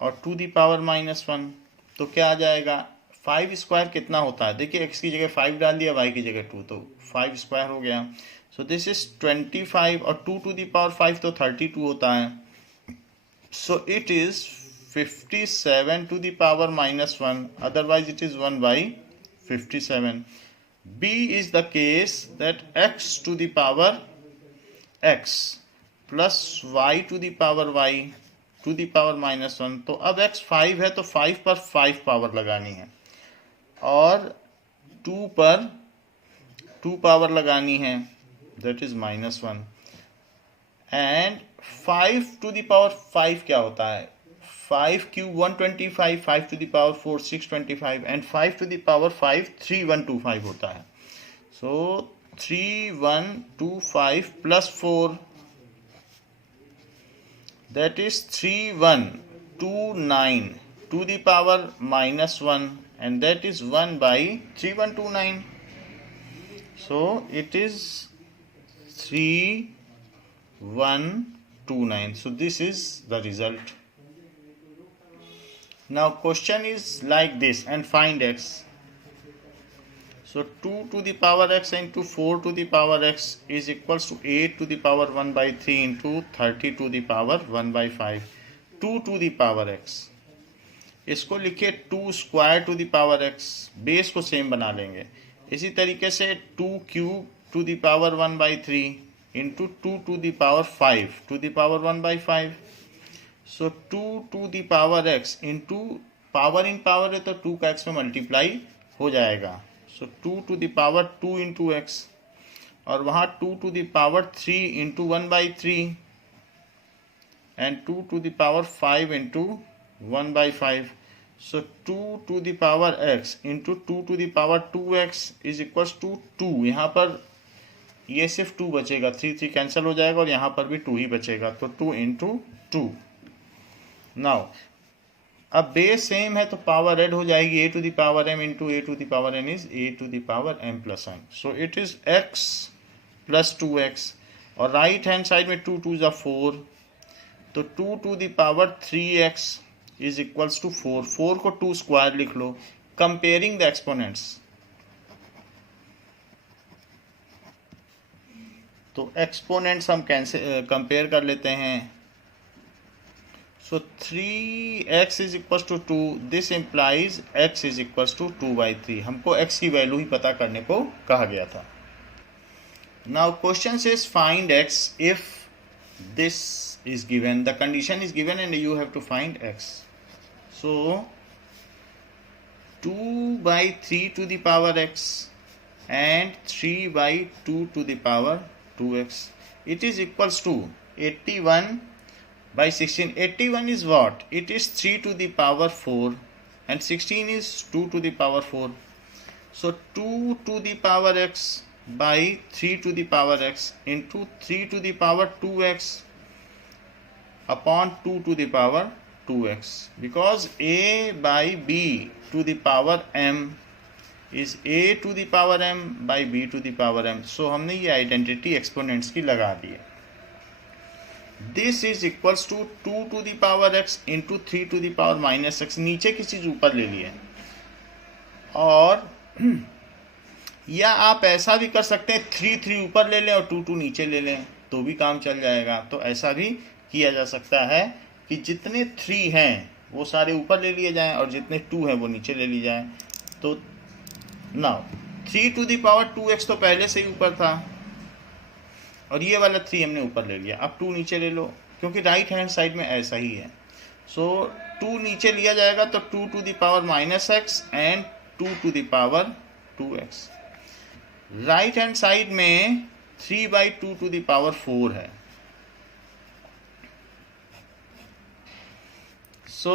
और टू द पावर माइनस 1, तो क्या आ जाएगा। 5 स्क्वायर कितना होता है, देखिए x की जगह 5 डाल दिया, y की जगह 2, तो 5 स्क्वायर हो गया। सो दिस इज 25 और 2 to the power 5 तो 32 होता है। So it is 57 to the power minus 1, otherwise it is 1 by 57. B is the case that x to the power x plus y to the power y to the power minus 1। तो अब x 5 है तो 5 पर 5 power लगानी है और 2 पर 2 power लगानी है, that is minus 1। And 5 to the power 5 क्या होता है, 5 cube 125, 5 to the power 4 625 and 5 to the power 5 3125 होता है। सो 3125 plus 4 that is 3129 to the power minus 1 and that is 1 by 3129. So it is 3129. So this is the result. Now question is like this and find x. So 2 to the power x into 4 to the power x is equals to 8 to the power 1 by 3 into 30 to the power 1 by 5. 2 to the power x, इसको लिखिए 2 square to the power x, base को same बना लेंगे। इसी तरीके से 2 cube to the power 1 by 3 into 2 to the power 5 to the power 1 by 5. So 2 to the power x into power in power है तो 2 का x में मल्टीप्लाई हो जाएगा। सो 2 to the power 2 into x और वहाँ 2 to the power 3 into 1 by 3 and 2 to the power 5 into 1 by 5. So 2 to the power x into 2 to the power 2x is equals to 2. यहाँ पर ये सिर्फ 2 बचेगा, 3 कैंसिल हो जाएगा और यहाँ पर भी 2 ही बचेगा, तो 2 इंटू 2। नाउ अब बेस सेम है तो पावर ऐड हो जाएगी, a to the power m into a to the power n is a to the power m plus n. So it is x plus 2x और right hand side में 2 2 जा 4, तो 2 to the power 3x is equals to 4. 4 को 2 square लिख लो। Comparing the exponents, तो exponents हम compare कर लेते हैं। सो 3x is equals to 2, this implies x is equals to 2 by 3। हमको x की वैल्यू ही पता करने को कहा गया था। Now question says find x if this is given, the condition is given and you have to find x. So 2 by 3 to the power x and 3 by 2 to the power 2x. It is equals to 81 by 16. 81 is what? It is 3 to the power 4 and 16 is 2 to the power 4. So 2 to the power x by 3 to the power x into 3 to the power 2x upon 2 to the power 2x, because a by b to the power m is a to the power m by b to the power m. So हमने ये identity exponents की लगा दी है. This is equals to 2 to the power x into 3 to the power minus x. नीचे की चीज ऊपर ले लिए, और या आप ऐसा भी कर सकते हैं 3 ऊपर ले लें और 2 नीचे ले लें तो भी काम चल जाएगा. तो ऐसा भी किया जा सकता है कि जितने 3 हैं वो सारे ऊपर ले लिए जाएं और जितने 2 हैं वो नीचे ले लिए जाएं. तो now 3 to the power 2x तो पहले से ही ऊपर था और ये वाला 3 हमने ऊपर ले लिया. अब 2 नीचे ले लो, क्योंकि राइट हैंड साइड में ऐसा ही है. सो 2 नीचे लिया जाएगा तो 2 to the power minus x and 2 to the power 2x. Right hand side में 3 बाई 2 टू द पावर 4 है. सो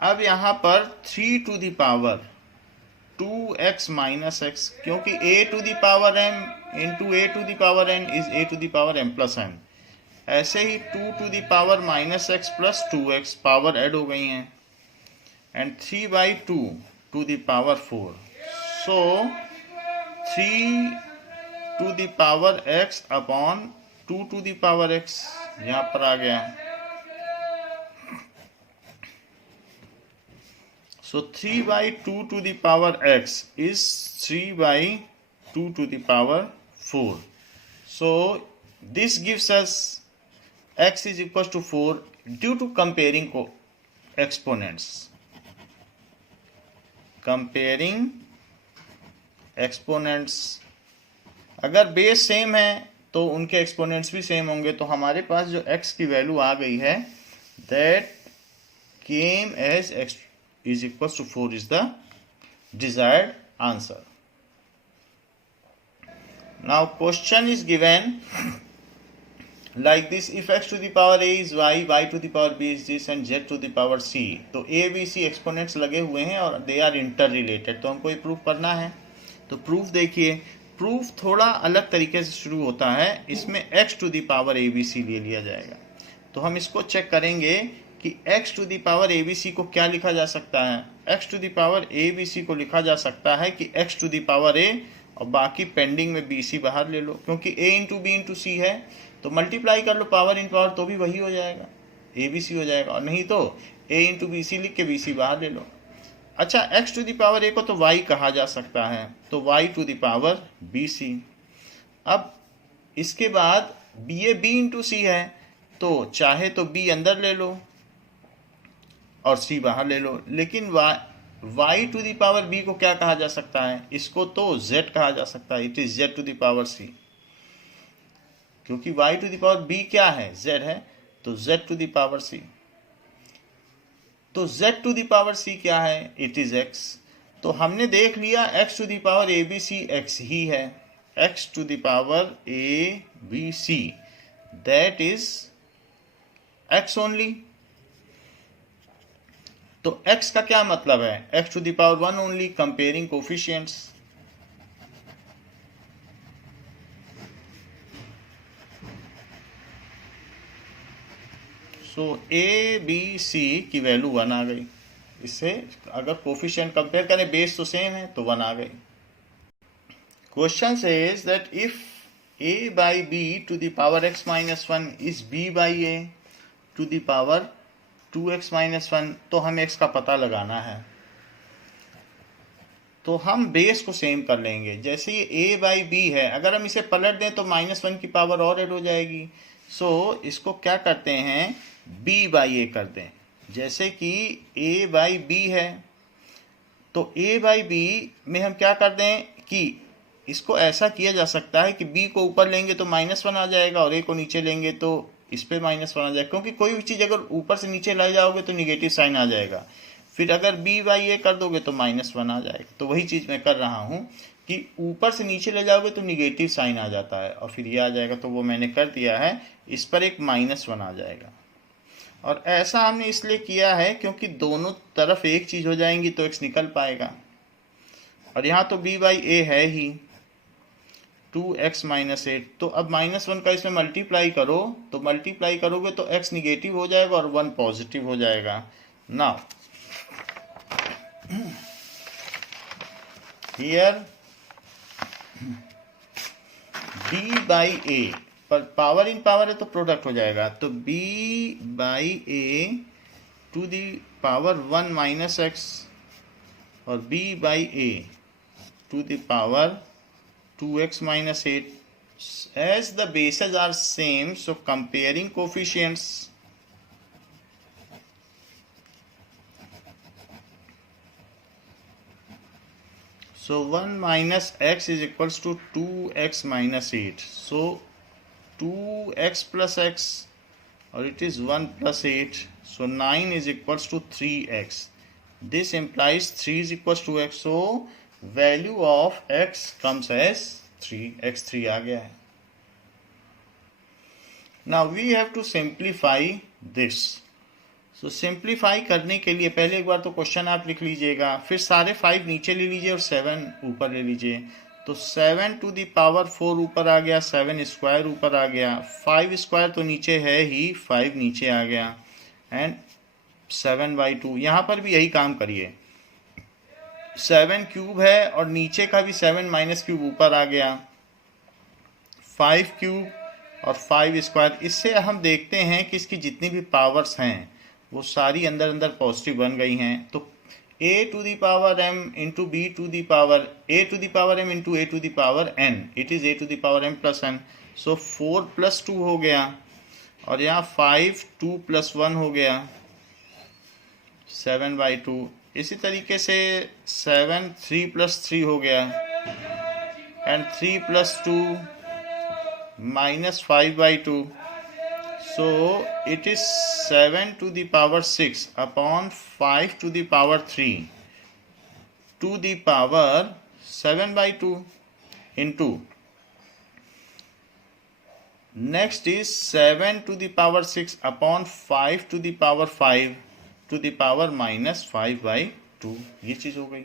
अब यहां पर 3 to the power 2x minus x, क्योंकि a to the power m into a to the power n is a to the power m plus n. ऐसे ही 2 to the power minus x plus 2x power add हो गई हैं, and 3 by 2 to the power 4. So 3 to the power x upon 2 to the power x यहां पर आ गया. So 3 by 2 to the power x is 3 by 2 to the power 4. So this gives us x is equals to 4 due to comparing exponents. Comparing exponents, अगर base same है तो उनके exponents भी same होंगे. तो हमारे पास जो x की वैल्यू आ गई है that came as x is equals to 4 is the desired answer. Now question is given like this: if x to the power a is y, y to the power b is this and z to the power c. तो a b c exponents लगे हुए हैं और they are inter related. तो हमको ये proof करना है. तो प्रूफ देखिए, प्रूफ थोड़ा अलग तरीके से शुरू होता है. इसमें x to the power A B c ले लिया जाएगा. तो हम इसको चेक करेंगे कि x to the power A B c को क्या लिखा जा सकता है. x to the power A B c को लिखा जा सकता है कि x to the power a और बाकी पेंडिंग में बी सी बाहर ले लो, क्योंकि a into B into C है तो मल्टीप्लाई कर लो पावर इन पावर तो भी वही हो जाएगा, ए बी सी हो जाएगा. और नहीं तो a इंटू बी सी लिख के बी सी बाहर ले लो. अच्छा, x to the power a को तो y कहा जा सकता है, तो y to the power B C. अब इसके बाद B A B into C है तो चाहे तो b अंदर ले लो और c बाहर ले लो. लेकिन y to the power b को क्या कहा जा सकता है? इसको तो z कहा जा सकता है. It is z to the power c, क्योंकि y to the power b क्या है? z है, तो z to the power c. तो z to the power c क्या है? It is x. तो हमने देख लिया x to the power A B C x ही है. x to the power A B C, that is x only. तो x का क्या मतलब है? x to the power 1 only. Comparing coefficients. So A B C की value 1 आ गई. इससे अगर कोफिशिएंट कंपेयर करें, बेस तो सेम है तो 1 आ गई. Question says that if a by b to the power x minus 1 is b by a to the power 2x minus 1, तो हमें x का पता लगाना है. तो हम बेस को सेम कर लेंगे. जैसे ये a बाई बी है, अगर हम इसे पलट दें तो -1 की पावर और ऐड हो जाएगी. सो इसको क्या करते हैं? b बाई a कर दें. जैसे कि a बाई बी है तो a बाई बी में हम क्या कर दें कि इसको ऐसा किया जा सकता है कि b को ऊपर लेंगे तो -1 आ जाएगा और a को नीचे लेंगे तो इस पे -1 आ जाएगा, क्योंकि कोई भी चीज़ अगर ऊपर से नीचे ले जाओगे तो निगेटिव साइन आ जाएगा। फिर अगर b बाई a कर दोगे तो -1 आ जाएगा। तो वही चीज़ मैं कर रहा हूँ कि ऊपर से नीचे ले जाओगे तो निगेटिव साइन आ जाता है और फिर ये आ जाएगा, तो वो मैंने कर दिया है। इस पर एक -1 आ जाएगा। और ऐसा हमने इसलिए किया है क्योंकि दोनों तरफ एक चीज़ हो जाएंगी तो x निकल पाएगा। और यहाँ तो b बाई a है ही 2x - 8। तो अब -1 का इसमें मल्टीप्लाई करो, तो मल्टीप्लाई करोगे तो x निगेटिव हो जाएगा और 1 पॉजिटिव हो जाएगा। Now here b by a, पर पावर इन पावर है तो प्रोडक्ट हो जाएगा, तो b by a to the power 1 माइनस x और b by a to the power 2x minus 8. As the bases are same, so comparing coefficients, so 1 minus x is equals to 2x minus 8. So 2x plus x, or it is 1 plus 8. So 9 is equals to 3x. This implies 3 is equals to x. So value of x comes as 3, x3 आ गया है। Now we have to simplify this. So simplify करने के लिए पहले एक बार तो question आप लिख लीजिएगा, फिर सारे 5 नीचे ले लीजिए और 7 ऊपर ले लीजिए। तो 7 टू दी पावर 4 ऊपर आ गया, 7 स्क्वायर ऊपर आ गया, 5 स्क्वायर तो नीचे है ही, 5 नीचे आ गया, एंड 7/2। यहाँ पर भी यही काम करिए, 7 क्यूब है और नीचे का भी 7 माइनस क्यूब ऊपर आ गया, 5 क्यूब और 5 स्क्वायर। इससे हम देखते हैं कि इसकी जितनी भी पावर्स हैं वो सारी अंदर अंदर पॉजिटिव बन गई हैं। तो a to the power m into b to the power a to the power m into a to the power n, it is a to the power m plus n। So 4 + 2 हो गया और यहाँ 5 2 + 1 हो गया 7/2। इसी तरीके से 7 3 + 3 हो गया and 3 + 2 -5/2। So it is 7 to the power 6 upon 5 to the power 3 to the power 7/2 into, next is 7 to the power 6 upon 5 to the power 5 to the power -5/2। ये चीज़ हो गई।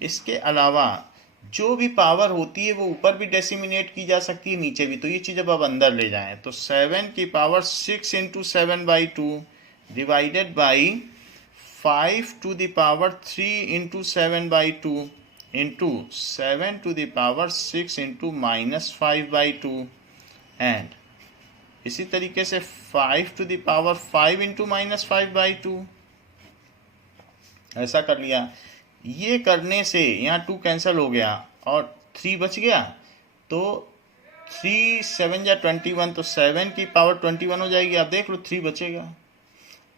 इसके अलावा जो भी पावर होती है वो ऊपर भी डेसिमिनेट की जा सकती है, नीचे भी। तो ये चीज़ अब अंदर ले जाएं तो 7 की power 6 into 7/2 divided by 5 to the power 3 into 7/2 into 7 to the power 6 into -5/2 and इसी तरीके से 5 टू द पावर 5 इंटू -5/2। ऐसा कर लिया। ये करने से यहाँ 2 कैंसिल हो गया और 3 बच गया, तो 3 7 या 21, तो 7 की पावर 21 हो जाएगी। आप देख लो 3 बचेगा।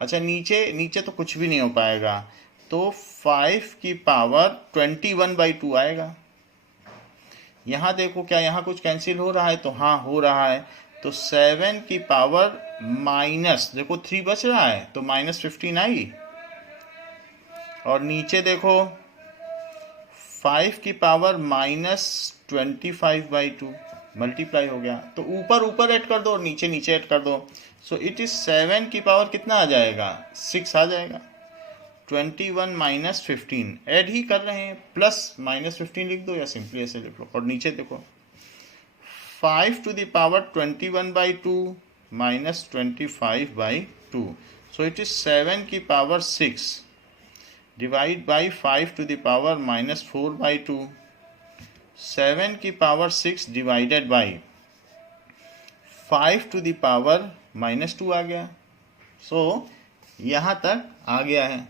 अच्छा नीचे तो कुछ भी नहीं हो पाएगा, तो 5 की पावर 21/2 आएगा। यहाँ देखो क्या यहाँ कुछ कैंसिल हो रहा है, तो हाँ हो रहा है। तो 7 की पावर माइनस, देखो 3 बच रहा है तो -15 आई, और नीचे देखो 5 की पावर -25/2 मल्टीप्लाई हो गया। तो ऊपर ऐड कर दो और नीचे ऐड कर दो। सो इट इज 7 की पावर कितना आ जाएगा, 6 आ जाएगा। 21 - 15 ऐड ही कर रहे हैं, प्लस -15 लिख दो या सिंपली ऐसे लिख लो। और नीचे देखो 5 to the power 21/2 -25/2। So it is 7 की power 6 divide by 5 to the power -4/2। 7 की power 6 divided by 5 to the power -2 आ गया। सो यहाँ तक आ गया है।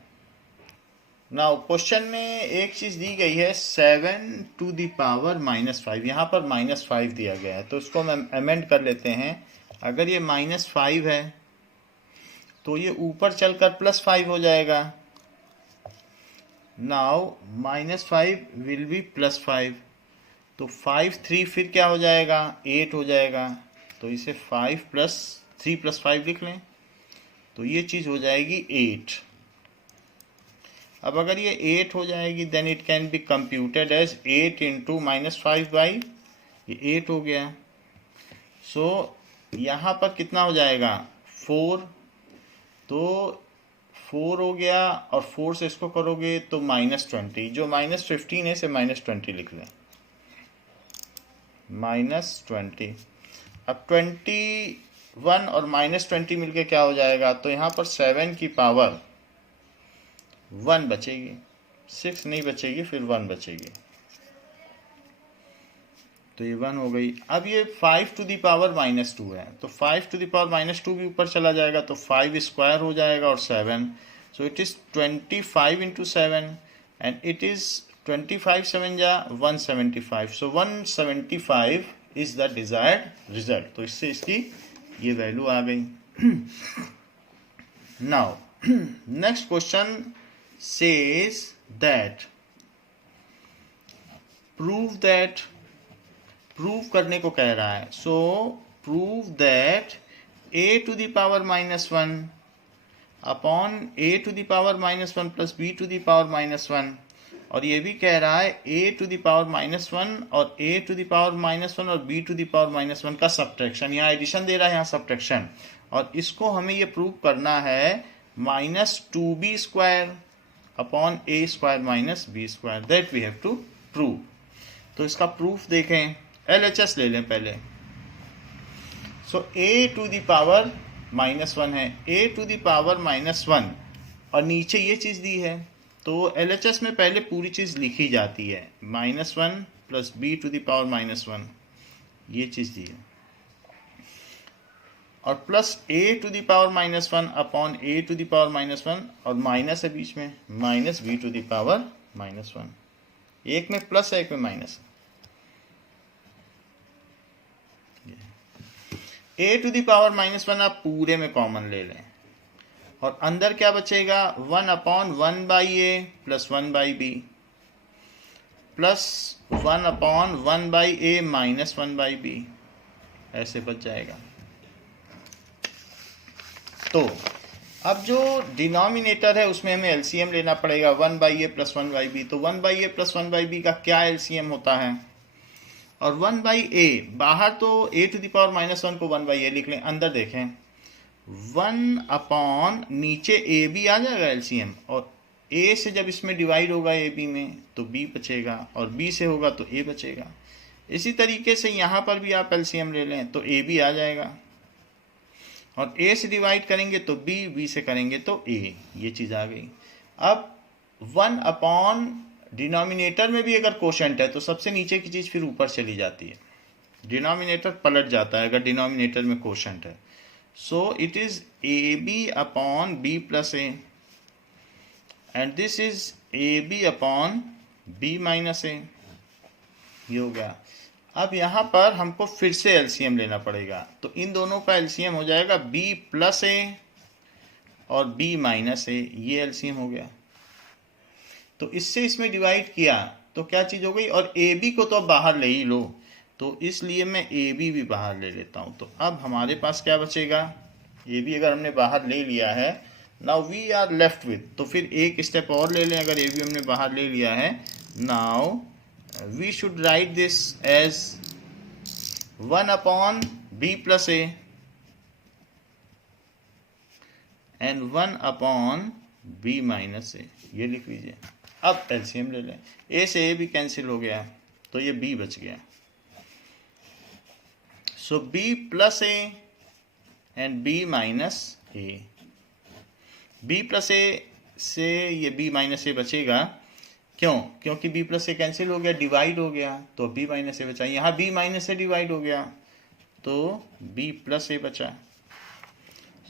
नाउ क्वेश्चन में एक चीज़ दी गई है 7 टू द पावर -5, यहाँ पर -5 दिया गया है, तो इसको हम अमेंड कर लेते हैं। अगर ये -5 है तो ये ऊपर चलकर +5 हो जाएगा। नाउ -5 विल बी +5, तो 5 3 फिर क्या हो जाएगा, 8 हो जाएगा, तो इसे 5 + 3 + 5 लिख लें, तो ये चीज़ हो जाएगी 8। अब अगर ये 8 हो जाएगी then it can be computed as 8 × -5/, ये 8 हो गया। सो यहाँ पर कितना हो जाएगा, 4, तो 4 हो गया, और 4 से इसको करोगे तो -20, जो -15 है इसे -20 लिख लें, -20। अब 21 और -20 मिलके क्या हो जाएगा, तो यहाँ पर 7 की पावर 1 बचेगी, 6 नहीं बचेगी, फिर 1 बचेगी, तो ये 1 हो गई। अब ये 5 टू द पावर -2 है, तो 5 टू द पावर -2 भी ऊपर चला जाएगा, तो 5 स्क्वायर हो जाएगा और 7, सो it is 25 × 7 and it is 25 7 जा 175, सो 175 इज द डिजायर्ड रिजल्ट। तो इससे इसकी ये वैल्यू आ गई। Now next question says that prove करने को कह रहा है, सो prove that a to the power -1 upon a to the power -1 plus b to the power -1, और ये भी कह रहा है a to the power -1 और a to the power -1 और b to the power -1 का सब्ट्रैक्शन, यहाँ एडिशन दे रहा है, यहाँ सब्ट्रैक्शन, और इसको हमें ये प्रूव करना है -2b² upon a² - b² that we have to prove. तो इसका प्रूफ देखें, LHS ले लें पहले। सो a to the power -1 है, a to the power -1 और नीचे ये चीज़ दी है, तो LHS में पहले पूरी चीज़ लिखी जाती है, -1 plus b to the power -1, ये चीज़ दी है, और plus a to the power -1 upon a to the power -1, और माइनस है बीच में, minus b to the power -1, एक में प्लस है एक में माइनस है। a to the power -1 आप पूरे में कॉमन ले लें, और अंदर क्या बचेगा, 1/1/a plus 1/b plus 1/1/a minus 1/b, ऐसे बच जाएगा। तो अब जो डिनोमिनेटर है उसमें हमें एलसीएम लेना पड़ेगा, 1/a प्लस 1/b, तो 1/a प्लस 1/b का क्या एलसीएम होता है, और 1/a बाहर तो a to the power -1 को 1/a लिख लें, अंदर देखें 1 अपॉन नीचे a b आ जाएगा एलसीएम, और a से जब इसमें डिवाइड होगा a b में तो b बचेगा, और b से होगा तो a बचेगा। इसी तरीके से यहाँ पर भी आप एलसीएम ले लें तो a b आ जाएगा, और a से डिवाइड करेंगे तो b, b से करेंगे तो a, ये चीज़ आ गई। अब 1 अपॉन डिनोमिनेटर में भी अगर कोशेंट है तो सबसे नीचे की चीज़ फिर ऊपर चली जाती है, डिनोमिनेटर पलट जाता है अगर डिनोमिनेटर में कोशेंट है। So it is ab upon b plus a and this is ab upon b minus a, ये हो गया। अब यहाँ पर हमको फिर से एलसीएम लेना पड़ेगा, तो इन दोनों का एलसीएम हो जाएगा b प्लस a और b माइनस a, ये एलसीएम हो गया। तो इससे इसमें डिवाइड किया तो क्या चीज़ हो गई, और ए बी को तो अब बाहर ले ही लो, तो इसलिए मैं ए बी भी बाहर ले लेता हूँ। तो अब हमारे पास क्या बचेगा, ए बी अगर हमने बाहर ले लिया है, now we are left with, तो फिर एक स्टेप और ले लें, अगर ए बी हमने बाहर ले लिया है, now we should write this as 1 upon b plus a and 1 upon b minus a, ये लिख लीजिए। अब एलसीएम ले लें, a से a भी कैंसिल हो गया तो ये b बच गया। सो b plus a and b minus a, b plus a से ये b माइनस a बचेगा, क्यों, क्योंकि b प्लस a कैंसिल हो गया, डिवाइड हो गया, तो b माइनस a बचा, यहाँ b माइनस a डिवाइड हो गया तो b प्लस a बचा।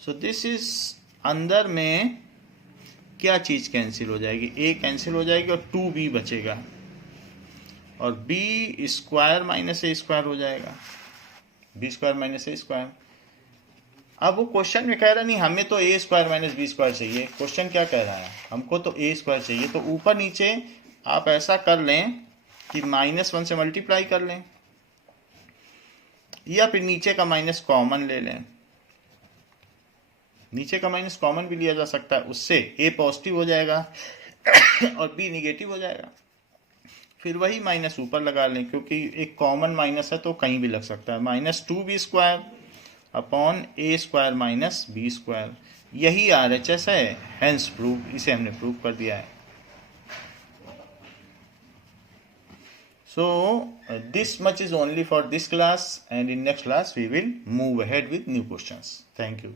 सो दिस इज, अंदर में क्या चीज़ कैंसिल हो जाएगी, a कैंसिल हो जाएगी और 2b बचेगा, और b square minus a square हो जाएगा, b square minus a square. अब वो क्वेश्चन में कह रहा नहीं हमें तो ए स्क्वायर माइनस बी स्क्वायर चाहिए। क्वेश्चन क्या कह रहा है, हमको तो ए स्क्वायर चाहिए। तो ऊपर नीचे आप ऐसा कर लें कि -1 से मल्टीप्लाई कर लें, या फिर नीचे का माइनस कॉमन ले लें। नीचे का माइनस कॉमन भी लिया जा सकता है, उससे ए पॉजिटिव हो जाएगा और बी निगेटिव हो जाएगा। फिर वही माइनस ऊपर लगा लें, क्योंकि एक कॉमन माइनस है तो कहीं भी लग सकता है। -2b² अपॉन ए स्क्वायर माइनस बी स्क्वायर, यही RHS है, हेंस प्रूव, इसे हमने प्रूव कर दिया है। So this much is only for this class, and in next class we will move ahead with new questions. Thank you.